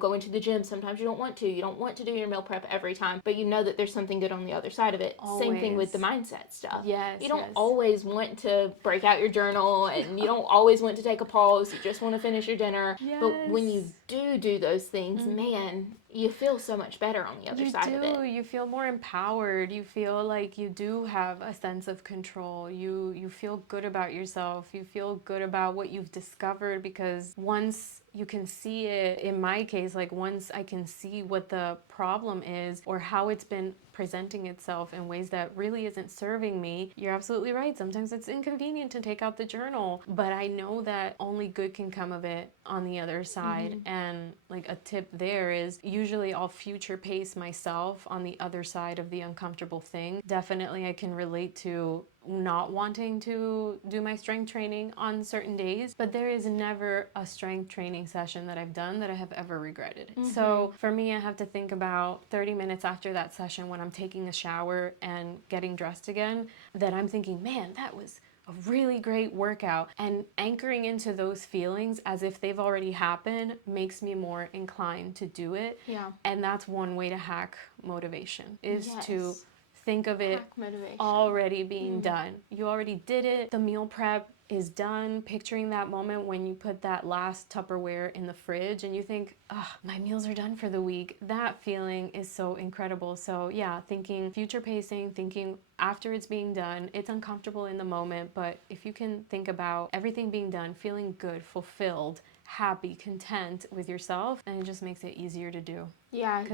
going to the gym, sometimes you don't want to. You don't want to do your meal prep every time, but you know that there's something good on the other side of it. Always. Same thing with the mindset stuff. Yes. You don't always want to break out your journal, and you don't always want to take a pause. You just want to finish your dinner. Yes. But when you do those things, man, you feel so much better on the other side of it. You feel more empowered. You feel like you do have a sense of control. You feel good about yourself. You feel good about what you've discovered, because once you can see it, in my case, like once I can see what the problem is or how it's been presenting itself in ways that really isn't serving me, you're absolutely right. Sometimes it's inconvenient to take out the journal, but I know that only good can come of it on the other side. And like a tip there is, usually I'll future pace myself on the other side of the uncomfortable thing. Definitely I can relate to not wanting to do my strength training on certain days, but there is never a strength training session that I've done that I have ever regretted. So for me, I have to think about 30 minutes after that session, when I'm taking a shower and getting dressed again, that I'm thinking, man, that was a really great workout. And anchoring into those feelings as if they've already happened makes me more inclined to do it. Yeah. And that's one way to hack motivation, is to think of it motivation already being done. You already did it. The meal prep is done. Picturing that moment when you put that last Tupperware in the fridge and you think, my meals are done for the week. That feeling is so incredible. So yeah, thinking future pacing, thinking after it's being done. It's uncomfortable in the moment, but if you can think about everything being done, feeling good, fulfilled, happy, content with yourself, and it just makes it easier to do. Yeah,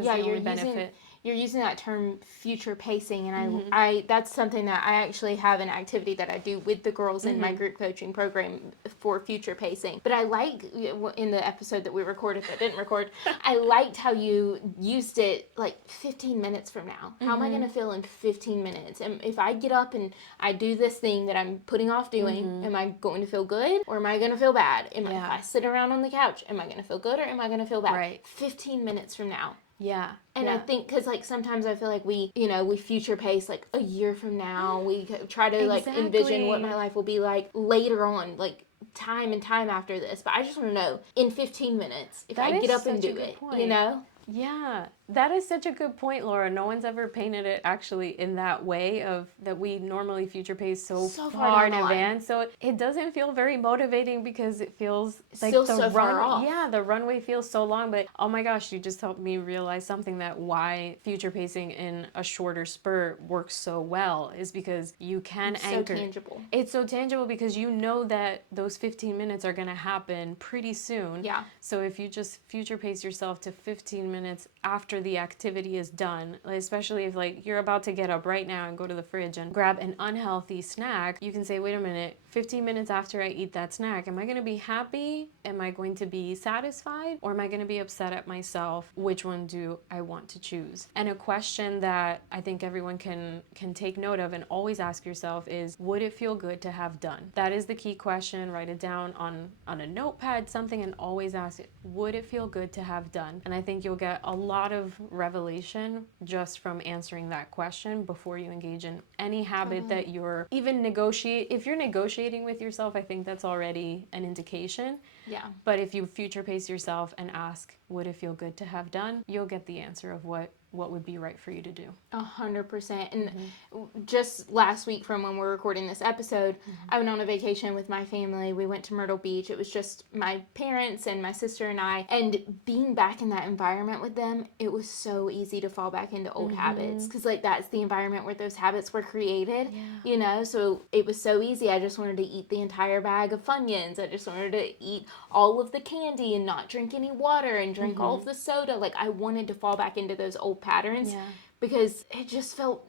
you're using that term future pacing, and I that's something that I actually have an activity that I do with the girls in my group coaching program for future pacing. But I like, in the episode that we recorded that didn't record, I liked how you used it like 15 minutes from now. How am I going to feel in 15 minutes? And if I get up and I do this thing that I'm putting off doing, am I going to feel good or am I going to feel bad? If I sit around on the couch, am I going to feel good or am I going to feel bad? Right. 15 minutes from now. Yeah. And I think, because like sometimes I feel like we future pace like a year from now. We try to like envision what my life will be like later on, like time and time after this. But I just want to know in 15 minutes if I get up and do it, Yeah, that is such a good point, Laura. No one's ever painted it actually in that way, of that we normally future pace so far in advance. So it doesn't feel very motivating because it feels like still so far off. Yeah, the runway feels so long. But oh my gosh, you just helped me realize something, that why future pacing in a shorter spurt works so well is because you can anchor. So tangible. It's so tangible because you know that those 15 minutes are going to happen pretty soon. Yeah. So if you just future pace yourself to 15 minutes after the activity is done, especially if like you're about to get up right now and go to the fridge and grab an unhealthy snack, you can say, wait a minute, 15 minutes after I eat that snack, am I going to be happy? Am I going to be satisfied? Or am I going to be upset at myself? Which one do I want to choose? And a question that I think everyone can take note of and always ask yourself is, would it feel good to have done? That is the key question. Write it down on a notepad, something, and always ask it, would it feel good to have done? And I think you'll get a lot of revelation just from answering that question before you engage in any habit that you're even if you're negotiating with yourself. I think that's already an indication. Yeah. But if you future pace yourself and ask, would it feel good to have done? You'll get the answer of what would be right for you to do. 100%. And just last week from when we're recording this episode, I went on a vacation with my family. We went to Myrtle Beach. It was just my parents and my sister and I. And being back in that environment with them, it was so easy to fall back into old habits. Because like that's the environment where those habits were created, So it was so easy. I just wanted to eat the entire bag of Funyuns. I just wanted to eat all of the candy and not drink any water and drink all of the soda. Like I wanted to fall back into those old patterns. because that just felt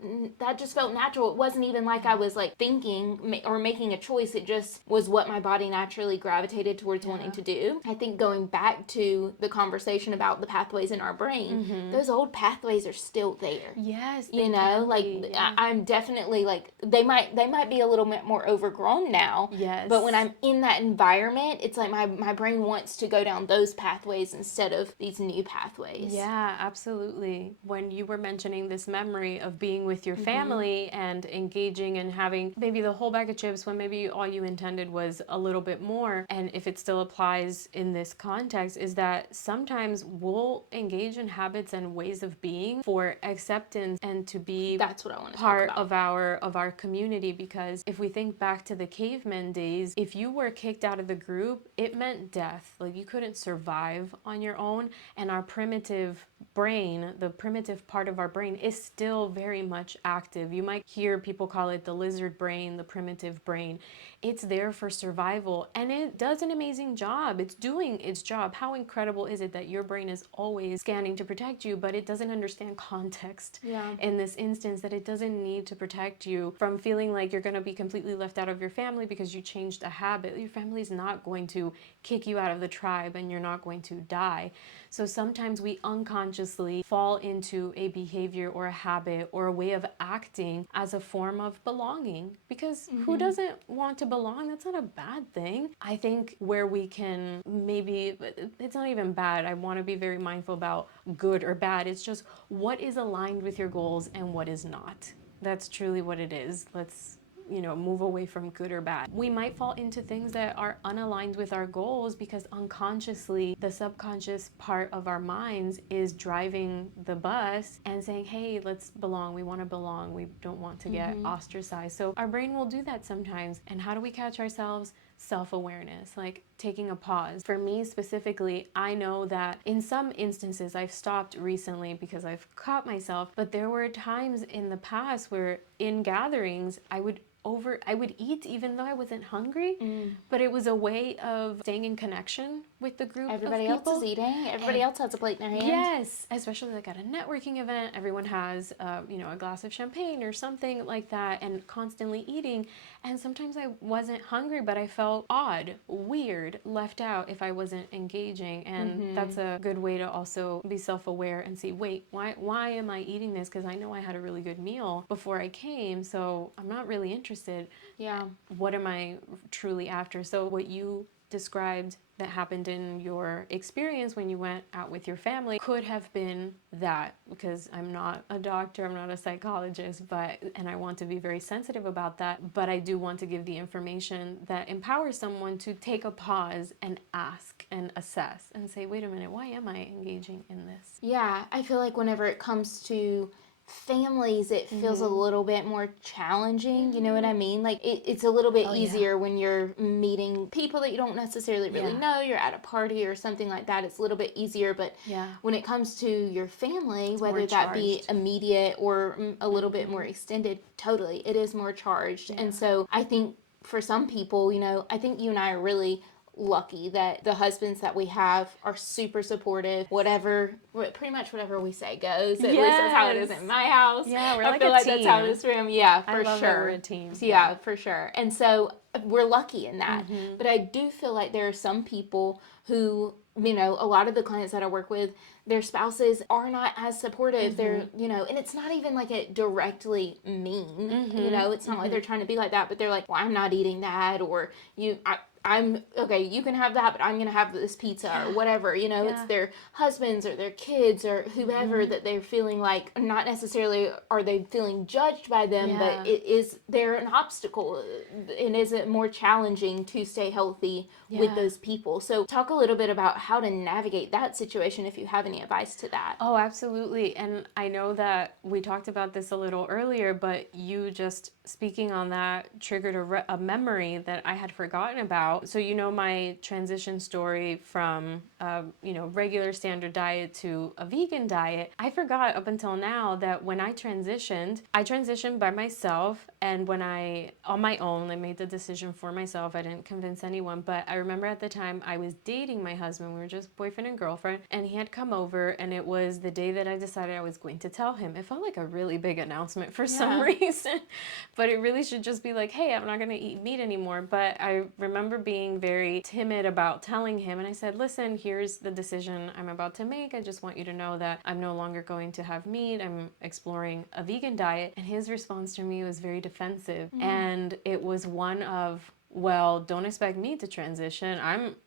natural. It wasn't even like I was like thinking or making a choice. It just was what my body naturally gravitated towards wanting to do. I think going back to the conversation about the pathways in our brain, those old pathways are still there. Yes, you know, like I'm definitely like they might be a little bit more overgrown now. Yes. But when I'm in that environment, it's like my brain wants to go down those pathways instead of these new pathways. Yeah, absolutely. When you were mentioning this memory of being with your family and engaging and having maybe the whole bag of chips when maybe all you intended was a little bit more, and if it still applies in this context, is that sometimes we'll engage in habits and ways of being for acceptance and to be That's what I want to part talk about. of our community. Because if we think back to the caveman days, if you were kicked out of the group, it meant death. Like you couldn't survive on your own, and our primitive brain, the primitive part of our brain, is still very much active. You might hear people call it the lizard brain, the primitive brain. It's there for survival, and it does an amazing job. It's doing its job. How incredible is it that your brain is always scanning to protect you, but it doesn't understand context in this instance, that it doesn't need to protect you from feeling like you're going to be completely left out of your family because you changed a habit. Your family's not going to kick you out of the tribe, and you're not going to die. So sometimes we unconsciously fall into a behavior or a habit or a way of acting as a form of belonging, because who doesn't want to belong? That's not a bad thing. I think where we can maybe, it's not even bad. I want to be very mindful about good or bad. It's just what is aligned with your goals and what is not. That's truly what it is. Let's move away from good or bad. We might fall into things that are unaligned with our goals because unconsciously the subconscious part of our minds is driving the bus and saying, hey, let's belong. We want to belong. We don't want to get ostracized. So our brain will do that sometimes. And how do we catch ourselves? Self-awareness, like taking a pause. For me specifically, I know that in some instances I've stopped recently because I've caught myself, but there were times in the past where in gatherings I would eat even though I wasn't hungry, but it was a way of staying in connection with the group Everybody of people. else is eating. Everybody else has a plate in their hand. Yes, especially like at a networking event, everyone has a glass of champagne or something like that, and constantly eating. And sometimes I wasn't hungry, but I felt odd, weird, left out if I wasn't engaging. And that's a good way to also be self-aware and see, wait, why am I eating this? Because I know I had a really good meal before I came, so I'm not really interested. Yeah. What am I truly after? So what you described that happened in your experience when you went out with your family could have been that, because I'm not a doctor, I'm not a psychologist, and I want to be very sensitive about that, but I do want to give the information that empowers someone to take a pause and ask and assess and say, wait a minute, why am I engaging in this? Yeah, I feel like whenever it comes to families, it feels a little bit more challenging. You know what I mean? Like it's a little bit easier when you're meeting people that you don't necessarily really know. You're at a party or something like that. It's a little bit easier. But when it comes to your family, whether that be immediate or a little bit more extended, totally, it is more charged. And so I think for some people, I think you and I are really lucky that the husbands that we have are super supportive. Pretty much whatever we say goes. At least that's how it is in my house. Yeah, we're I like feel a like team. that's how it is for him. Yeah, for I love sure. that we're a team. Yeah, for sure. And so we're lucky in that. But I do feel like there are some people who, a lot of the clients that I work with, their spouses are not as supportive. They're, and it's not even like it directly mean, it's not like they're trying to be like that, but they're like, well, I'm not eating that, or I'm okay, you can have that, but I'm going to have this pizza or whatever, it's their husbands or their kids or whoever that they're feeling like, not necessarily are they feeling judged by them, but they're an obstacle, and is it more challenging to stay healthy with those people. So talk a little bit about how to navigate that situation if you have any advice to that. Oh, absolutely. And I know that we talked about this a little earlier, but you just speaking on that triggered a memory that I had forgotten about. about, so my transition story from regular standard diet to a vegan diet. I forgot up until now that when I transitioned by myself, and when on my own, I made the decision for myself. I didn't convince anyone, but I remember at the time I was dating my husband. We were just boyfriend and girlfriend, and he had come over, and it was the day that I decided I was going to tell him. It felt like a really big announcement for some reason, but it really should just be like, hey, I'm not going to eat meat anymore. But I remember being very timid about telling him, and I said, listen, here's the decision I'm about to make. I just want you to know that I'm no longer going to have meat. I'm exploring a vegan diet. And his response to me was very defensive. And it was one of, well, don't expect me to transition.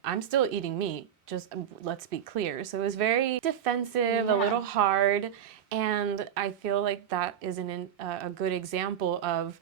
I'm still eating meat. Just let's be clear. So it was very defensive, a little hard. And I feel like that is a good example of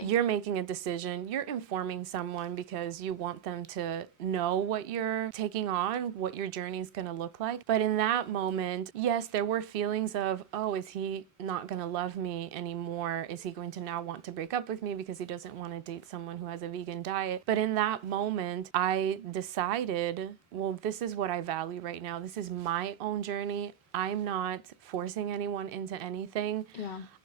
you're making a decision, you're informing someone because you want them to know what you're taking on, what your journey is going to look like. But in that moment, yes, there were feelings of, oh, is he not going to love me anymore? Is he going to now want to break up with me because he doesn't want to date someone who has a vegan diet? But in that moment, I decided, well, this is what I value right now. This is my own journey. I'm not forcing anyone into anything.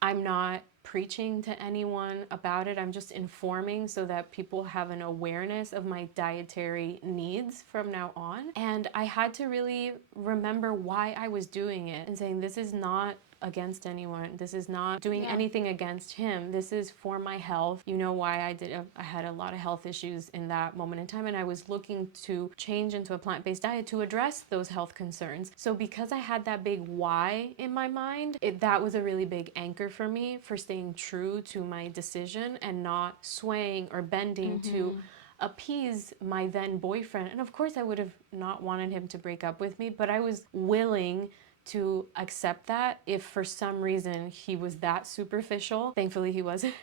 I'm not preaching to anyone about it. I'm just informing so that people have an awareness of my dietary needs from now on. And I had to really remember why I was doing it and saying, this is not against anyone. This is not doing anything against him. This is for my health. You know why I had a lot of health issues in that moment in time, and I was looking to change into a plant-based diet to address those health concerns. So because I had that big why in my mind, that was a really big anchor for me for staying true to my decision and not swaying or bending to appease my then boyfriend. And of course I would have not wanted him to break up with me, but I was willing to accept that if for some reason he was that superficial. Thankfully he wasn't.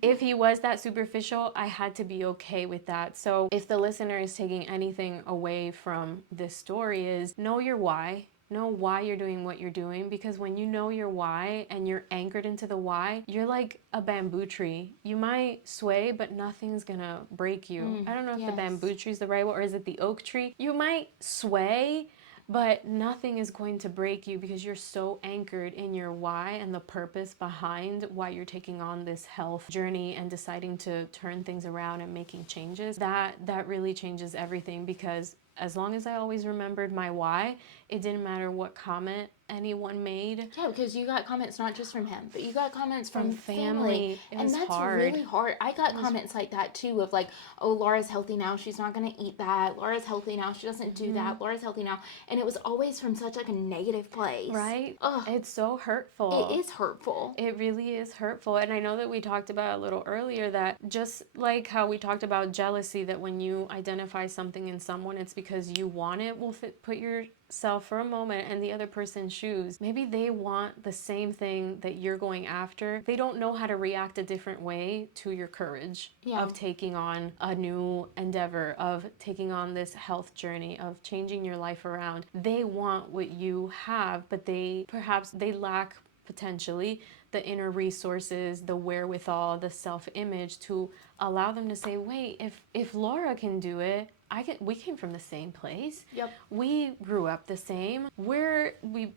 If he was that superficial, I had to be okay with that. So if the listener is taking anything away from this story, is know your why. Know why you're doing what you're doing, because when you know your why and you're anchored into the why, you're like a bamboo tree. You might sway, but nothing's gonna break you. I don't know if the bamboo tree is the right one, or is it the oak tree? You might sway, but nothing is going to break you because you're so anchored in your why and the purpose behind why you're taking on this health journey and deciding to turn things around and making changes. That really changes everything, because as long as I always remembered my why, it didn't matter what comment anyone made. Yeah, because you got comments not just from him, but you got comments from family. And that's hard. Really hard. I got comments like that too, of like, oh, Laura's healthy now, she's not going to eat that. Laura's healthy now, she doesn't do that. Laura's healthy now. And it was always from such like a negative place. Right? Ugh. It's so hurtful. It is hurtful. It really is hurtful. And I know that we talked about a little earlier that just like how we talked about jealousy, that when you identify something in someone, it's because you want it. Well, put yourself for a moment in the other person's shoes. Maybe they want the same thing that you're going after. They don't know how to react a different way to your courage of taking on a new endeavor, of taking on this health journey, of changing your life around. They want what you have, but perhaps they lack potentially the inner resources, the wherewithal, the self-image to allow them to say, wait, if Laura can do it, we came from the same place. Yep. We grew up the same. We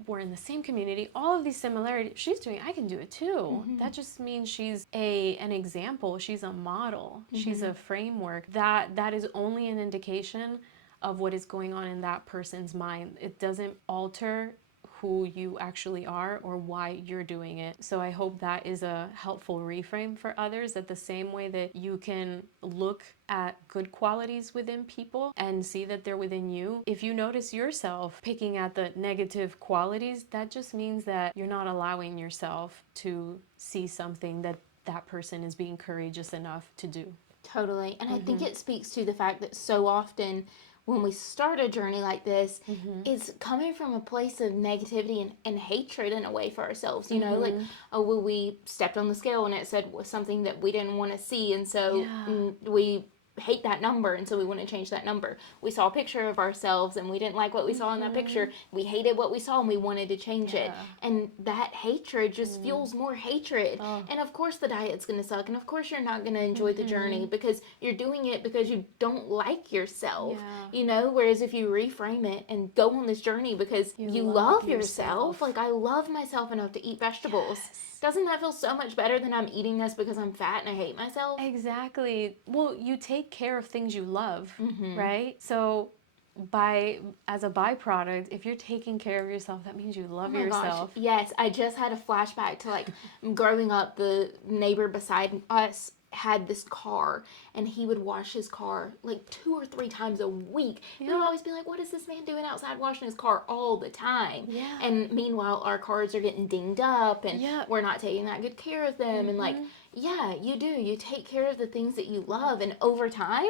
were in the same community. All of these similarities. She's doing, I can do it too. That just means she's an example. She's a model. She's a framework. That is only an indication of what is going on in that person's mind. It doesn't alter who you actually are or why you're doing it. So I hope that is a helpful reframe for others, that the same way that you can look at good qualities within people and see that they're within you, if you notice yourself picking at the negative qualities, that just means that you're not allowing yourself to see something that person is being courageous enough to do. Totally. And I think it speaks to the fact that so often when we start a journey like this, it's coming from a place of negativity and hatred in a way for ourselves. You know, like, oh, well, we stepped on the scale and it said something that we didn't want to see. And so we hate that number, and so we want to change that number. We saw a picture of ourselves and we didn't like what we saw in that picture. We hated what we saw and we wanted to change it. And that hatred just fuels more hatred. And of course the diet's going to suck, and of course you're not going to enjoy the journey because you're doing it because you don't like yourself. You know, whereas if you reframe it and go on this journey because you love yourself, like I love myself enough to eat vegetables. Doesn't that feel so much better than I'm eating this because I'm fat and I hate myself? Exactly. Well, you take care of things you love, right? So as a byproduct, if you're taking care of yourself, that means you love yourself. Gosh. Yes, I just had a flashback to like growing up. The neighbor beside us had this car, and he would wash his car like 2 or 3 times a week. He would always be like, what is this man doing outside washing his car all the time? And meanwhile our cars are getting dinged up, and we're not taking that good care of them. And like, yeah, you do, you take care of the things that you love, and over time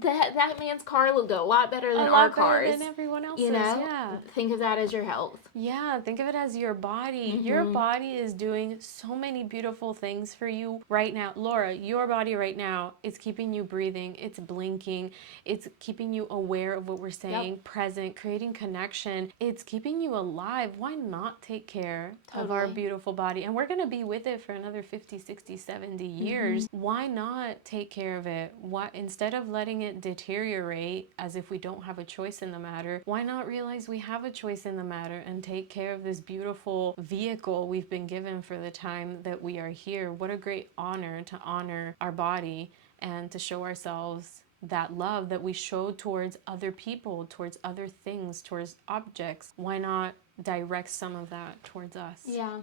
that man's car looked a lot better than our cars. Than everyone else's. You know, think of that as your health. Yeah, think of it as your body. Your body is doing so many beautiful things for you right now. Laura, your body right now is keeping you breathing. It's blinking. It's keeping you aware of what we're saying, present, creating connection. It's keeping you alive. Why not take care of our beautiful body? And we're going to be with it for another 50, 60, 70 years. Why not take care of it? Why, instead of letting it deteriorate as if we don't have a choice in the matter, why not realize we have a choice in the matter and take care of this beautiful vehicle we've been given for the time that we are here? What a great honor to honor our body and to show ourselves that love that we show towards other people, towards other things, towards objects. Why not direct some of that towards us? Yeah.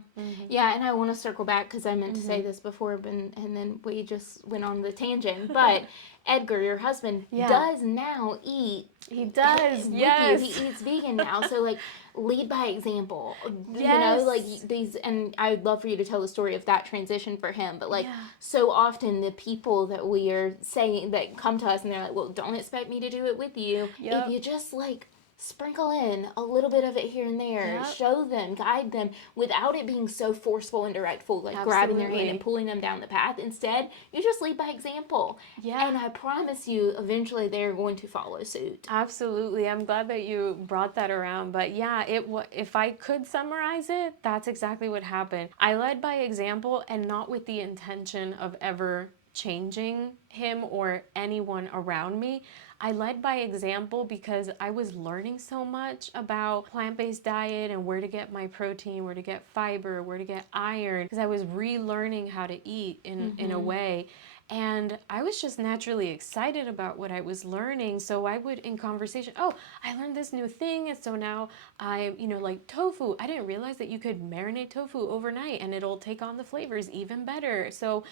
Yeah, and I want to circle back because I meant to say this before, and then we just went on the tangent. But Edgar, your husband, does now eat. He does, with you. He eats vegan now. So, like, lead by example. You know, like these, and I'd love for you to tell the story of that transition for him. But, like, so often the people that we are saying, that come to us and they're like, well, don't expect me to do it with you. If you just, like, sprinkle in a little bit of it here and there, show them, guide them, without it being so forceful and directful, like grabbing their hand and pulling them down the path. Instead, you just lead by example. And I promise you, eventually they're going to follow suit. Absolutely. I'm glad that you brought that around. But yeah, if I could summarize it, that's exactly what happened. I led by example, and not with the intention of ever changing him or anyone around me. I led by example because I was learning so much about plant-based diet and where to get my protein, where to get fiber, where to get iron, because I was relearning how to eat in a way. And I was just naturally excited about what I was learning. So I would, in conversation, oh, I learned this new thing. And so now I, like tofu. I didn't realize that you could marinate tofu overnight and it'll take on the flavors even better. So,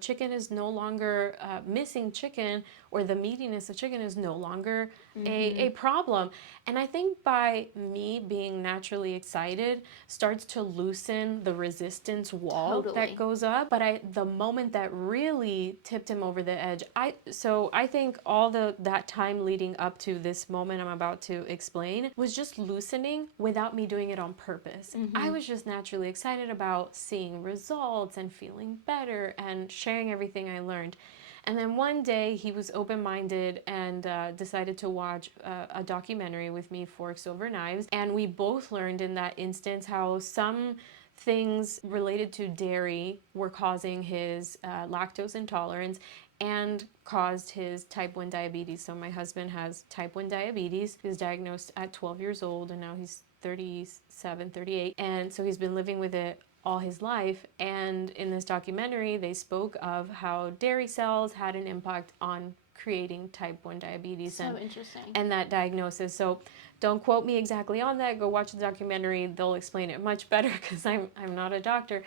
chicken is no longer, missing chicken, or the meatiness of chicken is no longer a problem. And I think by me being naturally excited starts to loosen the resistance wall that goes up. But the moment that really tipped him over the edge, I think all that time leading up to this moment I'm about to explain was just loosening without me doing it on purpose. I was just naturally excited about seeing results and feeling better and sharing everything I learned. And then one day he was open-minded and decided to watch a documentary with me, Forks Over Knives. And we both learned in that instance how some things related to dairy were causing his lactose intolerance and caused his type 1 diabetes. So my husband has type 1 diabetes. He was diagnosed at 12 years old, and now he's 37, 38. And so he's been living with it all his life. And in this documentary, they spoke of how dairy cells had an impact on creating type 1 diabetes. So interesting. And that diagnosis. So don't quote me exactly on that. Go watch the documentary. They'll explain it much better because I'm not a doctor.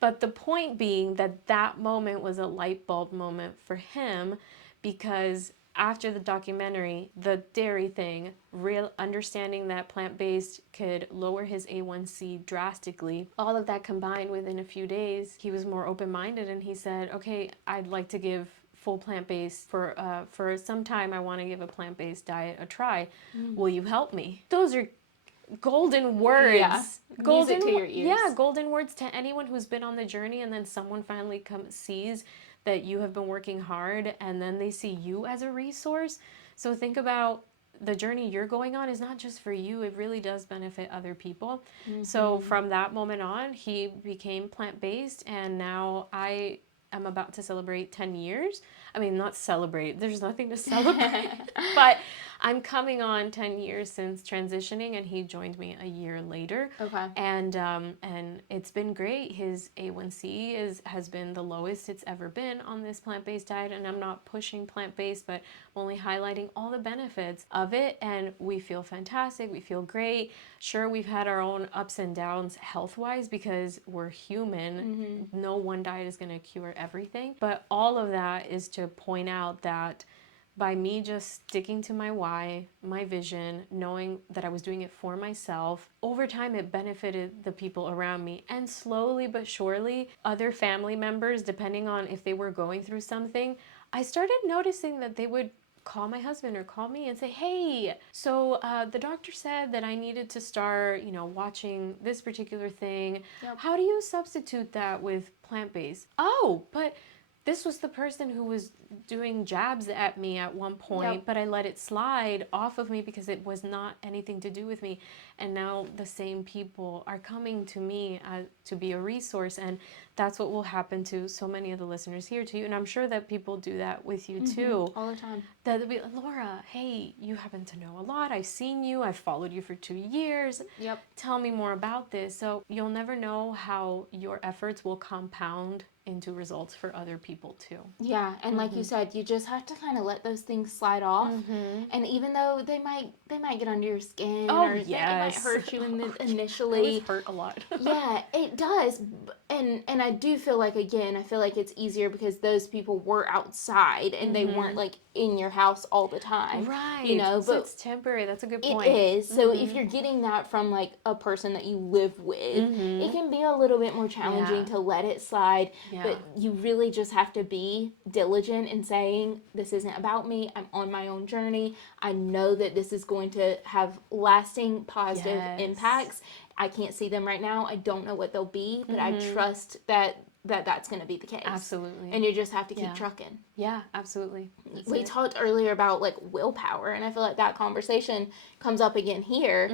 But the point being that moment was a light bulb moment for him, because after the documentary, the dairy thing, real understanding that plant-based could lower his A1C drastically, all of that combined within a few days, he was more open-minded and he said, okay, I'd like to give full plant-based for some time. I want to give a plant-based diet a try. Will you help me? Those are golden words. Yeah. Golden, music to your ears. yeah, golden words to anyone who's been on the journey, and then someone finally sees that you have been working hard, and then they see you as a resource. So think about the journey you're going on is not just for you, it really does benefit other people. So from that moment on, he became plant-based, and now I am about to celebrate 10 years. I mean, not celebrate, there's nothing to celebrate, but I'm coming on 10 years since transitioning, and he joined me a year later. Okay. And it's been great. His A1C has been the lowest it's ever been on this plant-based diet, and I'm not pushing plant-based, but I'm only highlighting all the benefits of it, and we feel fantastic. We feel great. Sure, we've had our own ups and downs health-wise because we're human. No one diet is going to cure everything, but all of that is to point out that by me just sticking to my why, my vision, knowing that I was doing it for myself, over time it benefited the people around me. And slowly but surely, other family members, depending on if they were going through something, I started noticing that they would call my husband or call me and say, hey, so the doctor said that I needed to start, watching this particular thing. Yep. How do you substitute that with plant-based? Oh, but this was the person who was doing jabs at me at one point, Yep. but I let it slide off of me because it was not anything to do with me. And now the same people are coming to me to be a resource. And that's what will happen to so many of the listeners here to you. And I'm sure that people do that with you too. All the time. That they'll be like, Laura, hey, you happen to know a lot. I've seen you. I've followed you for 2 years. Yep. Tell me more about this. So you'll never know how your efforts will compound into results for other people too. Yeah, and like you said, you just have to kind of let those things slide off. And even though they might get under your skin, or they might hurt you initially. I was hurt a lot. Yeah, it does. And I do feel like, again, I feel like it's easier because those people were outside and they weren't like in your house all the time. Right. But so it's temporary. That's a good point. It is. So if you're getting that from like a person that you live with, it can be a little bit more challenging to let it slide. Yeah. But you really just have to be diligent in saying, this isn't about me. I'm on my own journey. I know that this is going to have lasting positive impacts. I can't see them right now. I don't know what they'll be, but I trust that's going to be the case. Absolutely. And you just have to keep trucking. Yeah, absolutely. We talked earlier about like willpower, and I feel like that conversation comes up again here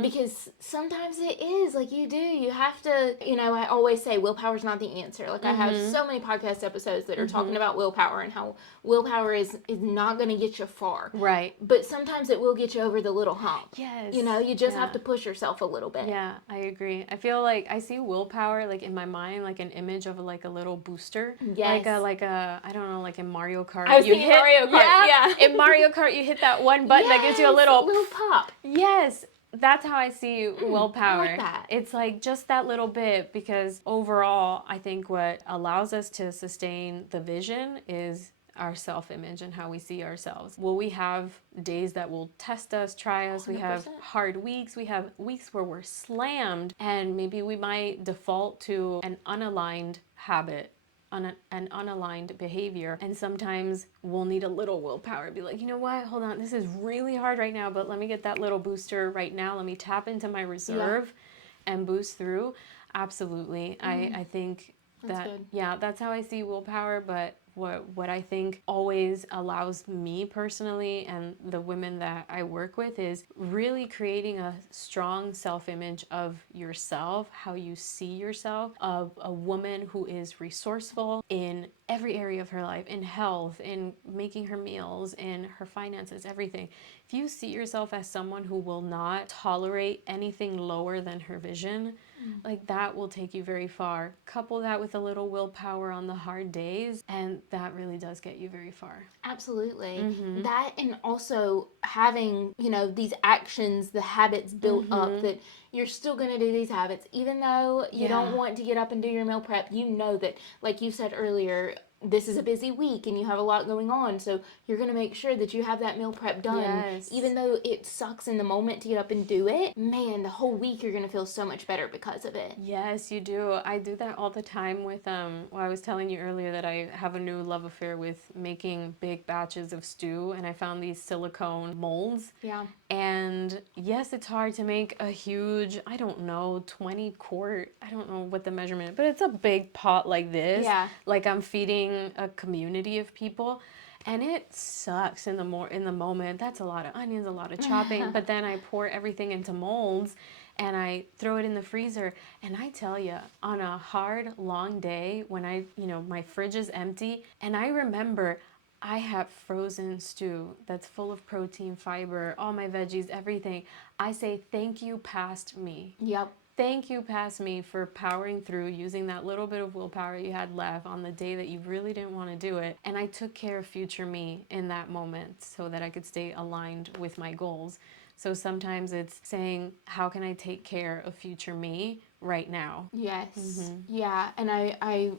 because sometimes it is like you have to, I always say willpower is not the answer. Like I have so many podcast episodes that are talking about willpower and how willpower is not going to get you far. Right. But sometimes it will get you over the little hump. Yes. You just have to push yourself a little bit. Yeah, I agree. I feel like I see willpower like in my mind like an image of like a little booster. Yes. Like a I don't know, like in Mario Kart. I was thinking Mario Kart. Yeah. In Mario Kart, you hit that one button that gives you a little pop. Yes. That's how I see willpower. I like that. It's like just that little bit, because overall, I think what allows us to sustain the vision is our self-image and how we see ourselves. Will we have days that will test us, try us? 100%. We have hard weeks. We have weeks where we're slammed, and maybe we might default to an unaligned habit, an unaligned behavior. And sometimes we'll need a little willpower. Be like, you know what? Hold on. This is really hard right now, but let me get that little booster right now. Let me tap into my reserve and boost through. Absolutely. I think that's good. That's how I see willpower. But what I think always allows me personally and the women that I work with is really creating a strong self-image of yourself, how you see yourself, of a woman who is resourceful in every area of her life, in health, in making her meals, in her finances, everything. If you see yourself as someone who will not tolerate anything lower than her vision, like that will take you very far. Couple that with a little willpower on the hard days, and that really does get you very far. Absolutely. That, and also having, these actions, the habits built up, that you're still going to do these habits, even though you don't want to get up and do your meal prep. You know that, like you said earlier, this is a busy week and you have a lot going on, so you're going to make sure that you have that meal prep done. Yes. Even though it sucks in the moment to get up and do it, man, the whole week you're going to feel so much better because of it. Yes, you do. I do that all the time with well, I was telling you earlier that I have a new love affair with making big batches of stew, and I found these silicone molds. Yeah. And yes, it's hard to make a huge, I don't know, 20 quart, I don't know what the measurement is, but it's a big pot like this. Yeah. Like I'm feeding a community of people. And it sucks in the moment. That's a lot of onions, a lot of chopping. But then I pour everything into molds and I throw it in the freezer. And I tell you, on a hard, long day when my fridge is empty, and I remember I have frozen stew that's full of protein, fiber, all my veggies, everything. I say, thank you, past me. Yep. Thank you, past me, for powering through, using that little bit of willpower you had left on the day that you really didn't want to do it. And I took care of future me in that moment so that I could stay aligned with my goals. So sometimes it's saying, how can I take care of future me right now? Yes. Yeah. And I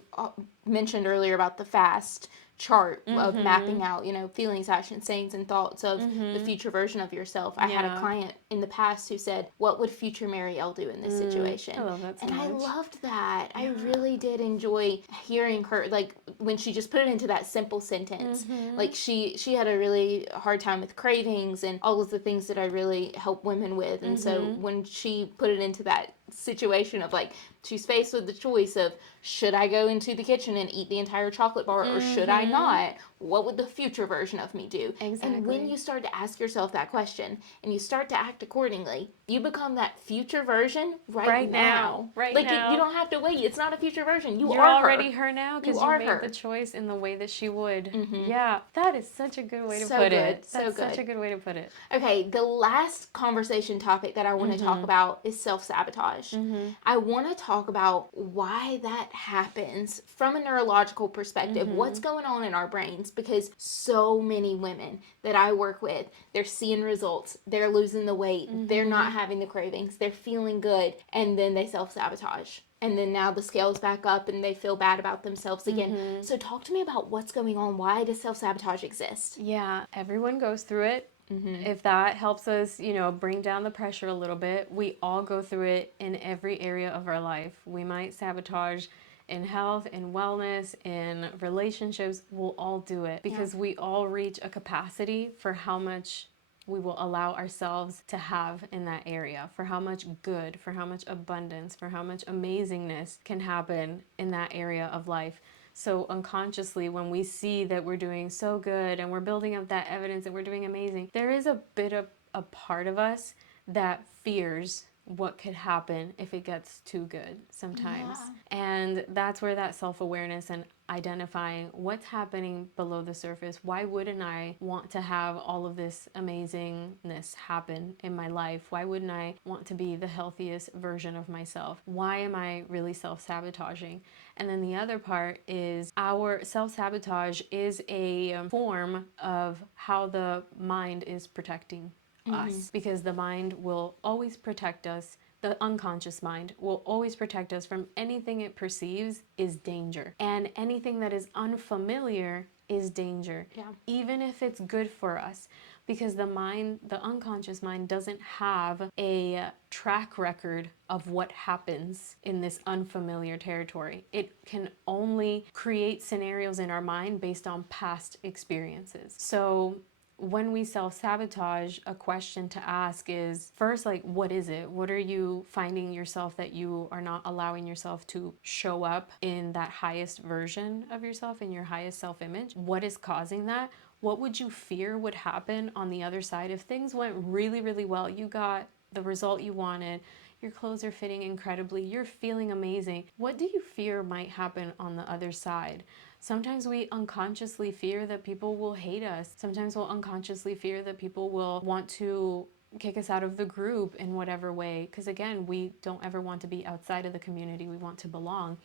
mentioned earlier about the fast chart of mapping out, feelings, actions, sayings, and thoughts of the future version of yourself. I had a client in the past who said, what would future Marielle do in this situation? I love that so and much. I loved that. I really did enjoy hearing her, like, when she just put it into that simple sentence. Like, she had a really hard time with cravings and all of the things that I really help women with. And so when she put it into that situation of, like, she's faced with the choice of, should I go into the kitchen and eat the entire chocolate bar or should I not? What would the future version of me do? Exactly. And when you start to ask yourself that question and you start to act accordingly, you become that future version right now. Right like now. You don't have to wait. It's not a future version. You're are already her now because you made the choice in the way that she would. Yeah, that is such a good way to put it. That's such a good way to put it. Okay, the last conversation topic that I want to talk about is self-sabotage. I want to talk about why that happens from a neurological perspective. What's going on in our brains? Because so many women that I work with, they're seeing results, they're losing the weight, they're not having the cravings, they're feeling good, and then they self-sabotage. And then now the scale's back up and they feel bad about themselves again. So talk to me about what's going on. Why does self-sabotage exist? Yeah, everyone goes through it. If that helps us, bring down the pressure a little bit, we all go through it in every area of our life. We might sabotage in health, in wellness, in relationships. We'll all do it because we all reach a capacity for how much we will allow ourselves to have in that area, for how much good, for how much abundance, for how much amazingness can happen in that area of life. So unconsciously, when we see that we're doing so good and we're building up that evidence that we're doing amazing, there is a bit of a part of us that fears what could happen if it gets too good sometimes. And that's where that self-awareness and identifying what's happening below the surface. Why wouldn't I want to have all of this amazingness happen in my life? Why wouldn't I want to be the healthiest version of myself? Why am I really self-sabotaging? And then the other part is our self-sabotage is a form of how the mind is protecting us, because the mind will always protect us. The unconscious mind will always protect us from anything it perceives is danger. And anything that is unfamiliar is danger, even if it's good for us. Because the unconscious mind doesn't have a track record of what happens in this unfamiliar territory. It can only create scenarios in our mind based on past experiences. So when we self-sabotage, a question to ask is first, like, what is it? What are you finding yourself that you are not allowing yourself to show up in that highest version of yourself, in your highest self-image? What is causing that? What would you fear would happen on the other side if things went really, really well? You got the result you wanted. Your clothes are fitting incredibly. You're feeling amazing. What do you fear might happen on the other side? Sometimes we unconsciously fear that people will hate us. Sometimes we'll unconsciously fear that people will want to kick us out of the group in whatever way. Because again, we don't ever want to be outside of the community. We want to belong.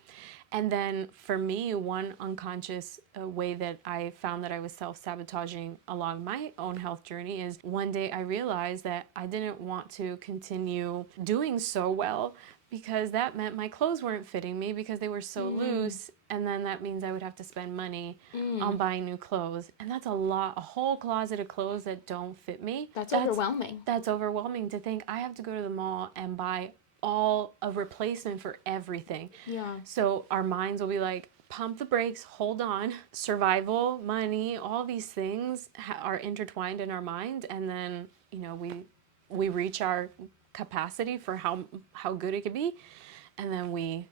And then for me, one unconscious way that I found that I was self-sabotaging along my own health journey is one day I realized that I didn't want to continue doing so well because that meant my clothes weren't fitting me because they were so loose, and then that means I would have to spend money on buying new clothes, and that's a whole closet of clothes that don't fit me. That's overwhelming. That's overwhelming to think I have to go to the mall and buy all a replacement for everything. Yeah. So our minds will be like, pump the brakes, hold on. Survival, money, all these things are intertwined in our mind, and then we reach our capacity for how good it could be, and then we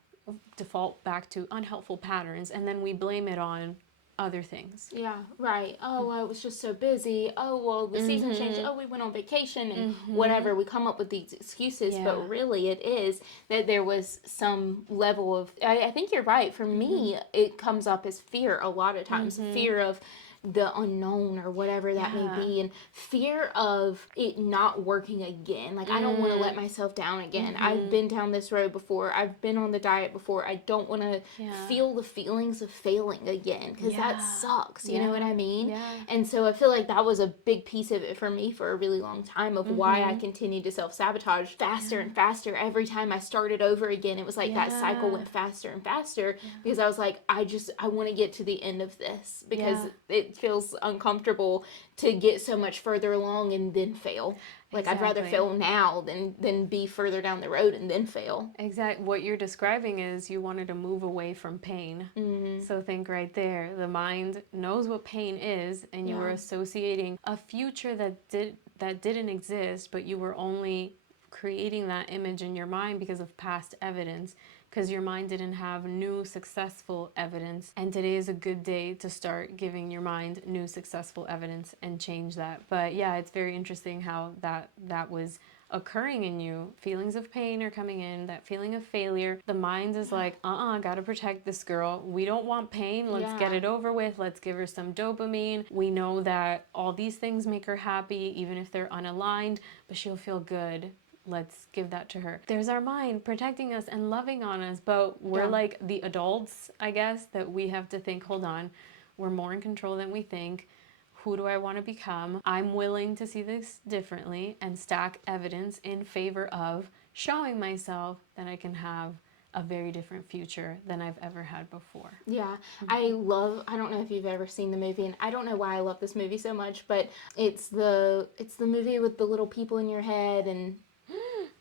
default back to unhelpful patterns, and then we blame it on other things. Yeah, right. Oh, well, it was just so busy. Oh, well, the season changed. Oh, we went on vacation and whatever. We come up with these excuses, but really it is that there was some level of, I think you're right. For me, it comes up as fear a lot of times. Fear of the unknown or whatever that may be, and fear of it not working again. Like, I don't want to let myself down again. I've been down this road before. I've been on the diet before. I don't want to feel the feelings of failing again, because that sucks. You know what I mean? And so I feel like that was a big piece of it for me for a really long time, of why I continued to self-sabotage faster and faster. Every time I started over again, it was like that cycle went faster and faster, because I was like, I want to get to the end of this, because it feels uncomfortable to get so much further along and then fail. Like, I'd rather fail now than be further down the road and then fail. Exactly. What you're describing is you wanted to move away from pain. So think right there. The mind knows what pain is, and you were associating a future that didn't exist, but you were only creating that image in your mind because of past evidence, because your mind didn't have new successful evidence. And today is a good day to start giving your mind new successful evidence and change that. But yeah, it's very interesting how that was occurring in you. Feelings of pain are coming in, that feeling of failure. The mind is like, gotta protect this girl. We don't want pain. Let's get it over with. Let's give her some dopamine. We know that all these things make her happy, even if they're unaligned, but she'll feel good. Let's give that to her. There's our mind protecting us and loving on us, but we're like the adults, I guess, that we have to think, hold on, we're more in control than we think. Who do I want to become? I'm willing to see this differently and stack evidence in favor of showing myself that I can have a very different future than I've ever had before. Yeah, I don't know if you've ever seen the movie, and I don't know why I love this movie so much, but it's the movie with the little people in your head, and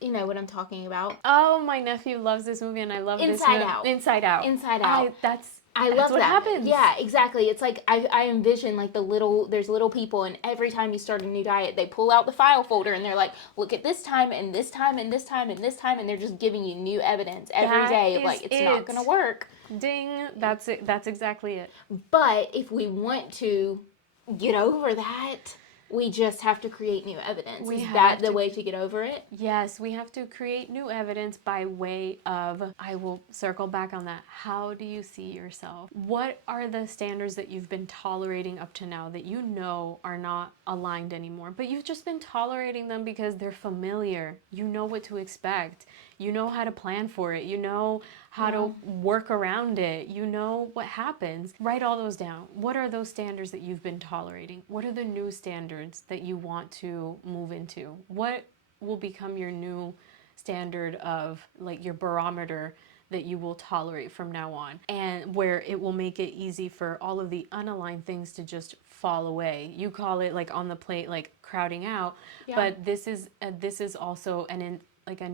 you know what I'm talking about. Oh, my nephew loves this movie, and I love Inside Out. Inside Out. Inside Out. I love what that. happens. Yeah, exactly. It's like I envision like there's little people, and every time you start a new diet, they pull out the file folder and they're like, look at this time and this time and this time and this time, and they're just giving you new evidence every day of like, it's not going to work. Ding. That's it. That's exactly it. But if we want to get over that, we just have to create new evidence. Is that the way to get over it? Yes, we have to create new evidence by way of, I will circle back on that. How do you see yourself? What are the standards that you've been tolerating up to now that you know are not aligned anymore, but you've just been tolerating them because they're familiar? You know what to expect. You know how to plan for it. You know how to work around it. You know what happens. Write all those down. What are those standards that you've been tolerating? What are the new standards that you want to move into? What will become your new standard of, like, your barometer that you will tolerate from now on, and where it will make it easy for all of the unaligned things to just fall away. You call it, like, on the plate, like crowding out, but this is also an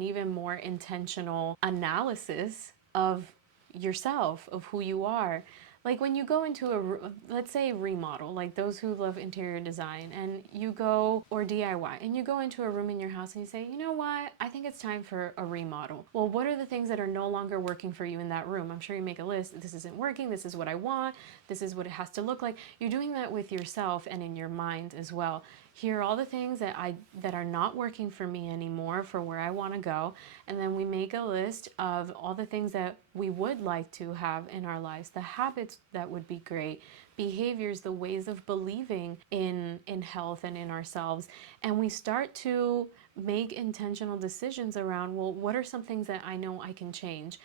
even more intentional analysis of yourself, of who you are. Like when you go into let's say remodel, like those who love interior design, and you go, or DIY, and you go into a room in your house and you say, you know what, I think it's time for a remodel. Well, what are the things that are no longer working for you in that room? I'm sure you make a list. This isn't working. This is what I want. This is what it has to look like. You're doing that with yourself and in your mind as well. Here are all the things that are not working for me anymore for where I want to go. And then we make a list of all the things that we would like to have in our lives, the habits that would be great, behaviors, the ways of believing in health and in ourselves. And we start to make intentional decisions around, well, what are some things that I know I can change?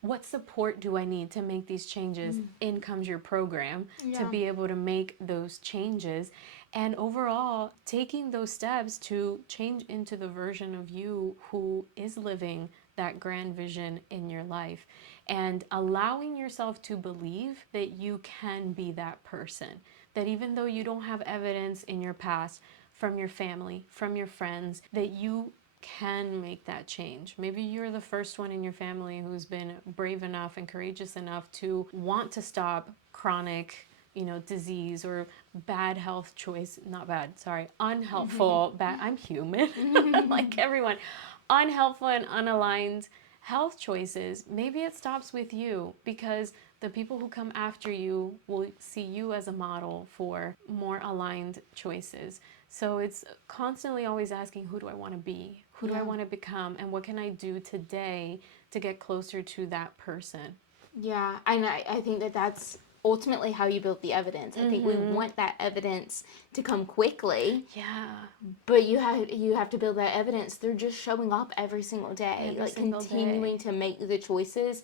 What support do I need to make these changes? In comes your program to be able to make those changes. And overall, taking those steps to change into the version of you who is living that grand vision in your life, and allowing yourself to believe that you can be that person. That even though you don't have evidence in your past, from your family, from your friends, that you can make that change. Maybe you're the first one in your family who's been brave enough and courageous enough to want to stop chronic, disease or bad health choice, unhelpful, bad, I'm human, like everyone, unhelpful and unaligned health choices. Maybe it stops with you, because the people who come after you will see you as a model for more aligned choices. So it's constantly always asking, who do I want to be? Who do I want to become? And what can I do today to get closer to that person? Yeah, and I think that that's ultimately how you build the evidence. I think we want that evidence to come quickly. Yeah. But you have to build that evidence through just showing up every single day, like continuing to make the choices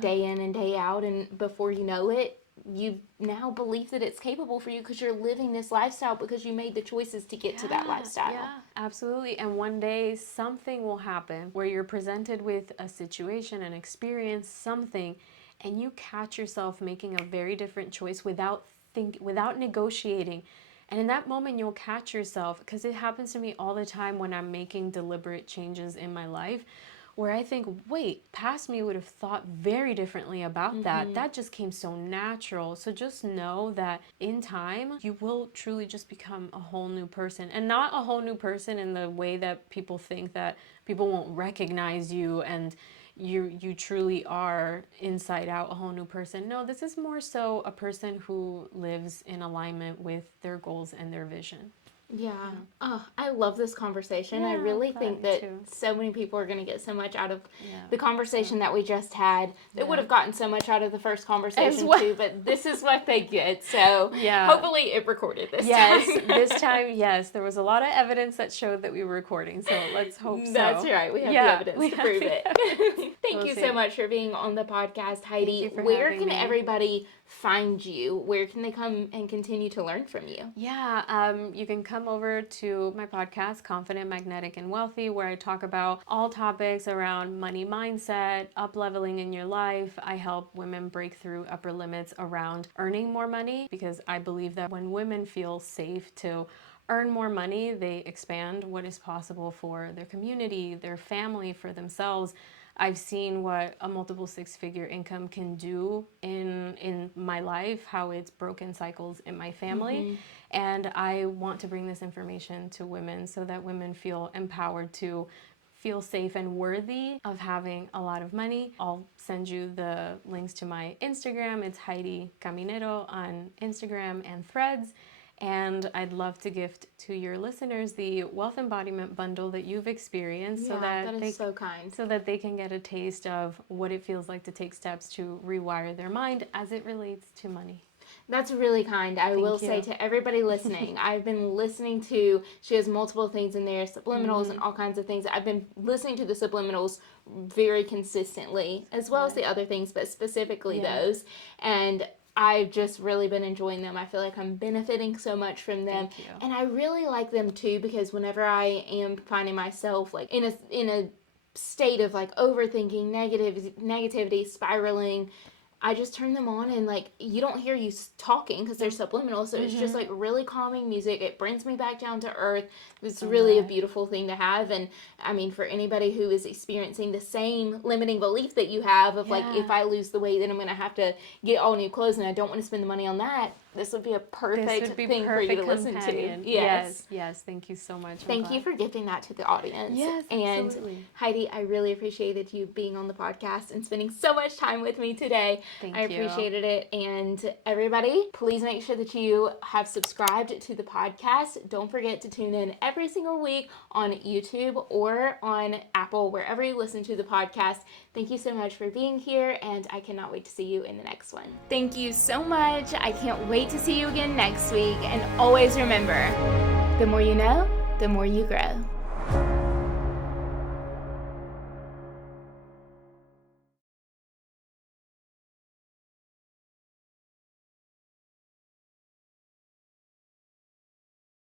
day in and day out, and before you know it, you now believe that it's capable for you because you're living this lifestyle because you made the choices to get to that lifestyle. Yeah, absolutely. And one day something will happen where you're presented with a situation, an experience, something, and you catch yourself making a very different choice without negotiating. And in that moment, you'll catch yourself, because it happens to me all the time when I'm making deliberate changes in my life, where I think, wait, past me would have thought very differently about that. That just came so natural. So just know that in time, you will truly just become a whole new person. And not a whole new person in the way that people think, that people won't recognize you and you truly are inside out a whole new person. No, this is more so a person who lives in alignment with their goals and their vision. Yeah. Oh, I love this conversation. I really think that so many people are going to get so much out of the conversation that we just had. They would have gotten so much out of the first conversation too, but this is what they get. So hopefully it recorded this time. This time, yes. There was a lot of evidence that showed that we were recording, so let's hope so. That's right. We have the evidence to prove it. Thank you so much for being on the podcast, Heidi. Where can everybody find you? Where can they come and continue to learn from you? Yeah, you can come over to my podcast, Confident, Magnetic, and Wealthy, where I talk about all topics around money mindset, up-leveling in your life. I help women break through upper limits around earning more money, because I believe that when women feel safe to earn more money, they expand what is possible for their community, their family, for themselves. I've seen what a multiple six-figure income can do in my life, how it's broken cycles in my family. And I want to bring this information to women so that women feel empowered to feel safe and worthy of having a lot of money. I'll send you the links to my Instagram. It's Heidy Caminero on Instagram and Threads. And I'd love to gift to your listeners the Wealth Embodiment Bundle that you've experienced, so that is so kind. So that they can get a taste of what it feels like to take steps to rewire their mind as it relates to money. That's really kind. I will say to everybody listening, I've been listening to, she has multiple things in there, subliminals and all kinds of things. I've been listening to the subliminals very consistently, as well as the other things, but specifically those. And I've just really been enjoying them. I feel like I'm benefiting so much from them. Thank you. And I really like them too, because whenever I am finding myself like in a state of like overthinking, negativity, spiraling, I just turn them on, and like you don't hear you talking because they're subliminal, so it's just like really calming music. It brings me back down to earth. It's really a beautiful thing to have. And I mean, for anybody who is experiencing the same limiting belief that you have of like, if I lose the weight, then I'm going to have to get all new clothes, and I don't want to spend the money on that. This would be a perfect thing for you to listen to. Yes. Thank you so much. Thank you for gifting that to the audience. Yes, absolutely. And Heidi, I really appreciated you being on the podcast and spending so much time with me today. I appreciated it. And everybody, please make sure that you have subscribed to the podcast. Don't forget to tune in every single week on YouTube or on Apple, wherever you listen to the podcast. Thank you so much for being here, and I cannot wait to see you in the next one. Thank you so much. I can't wait to see you again next week. And always remember, the more you know, the more you grow.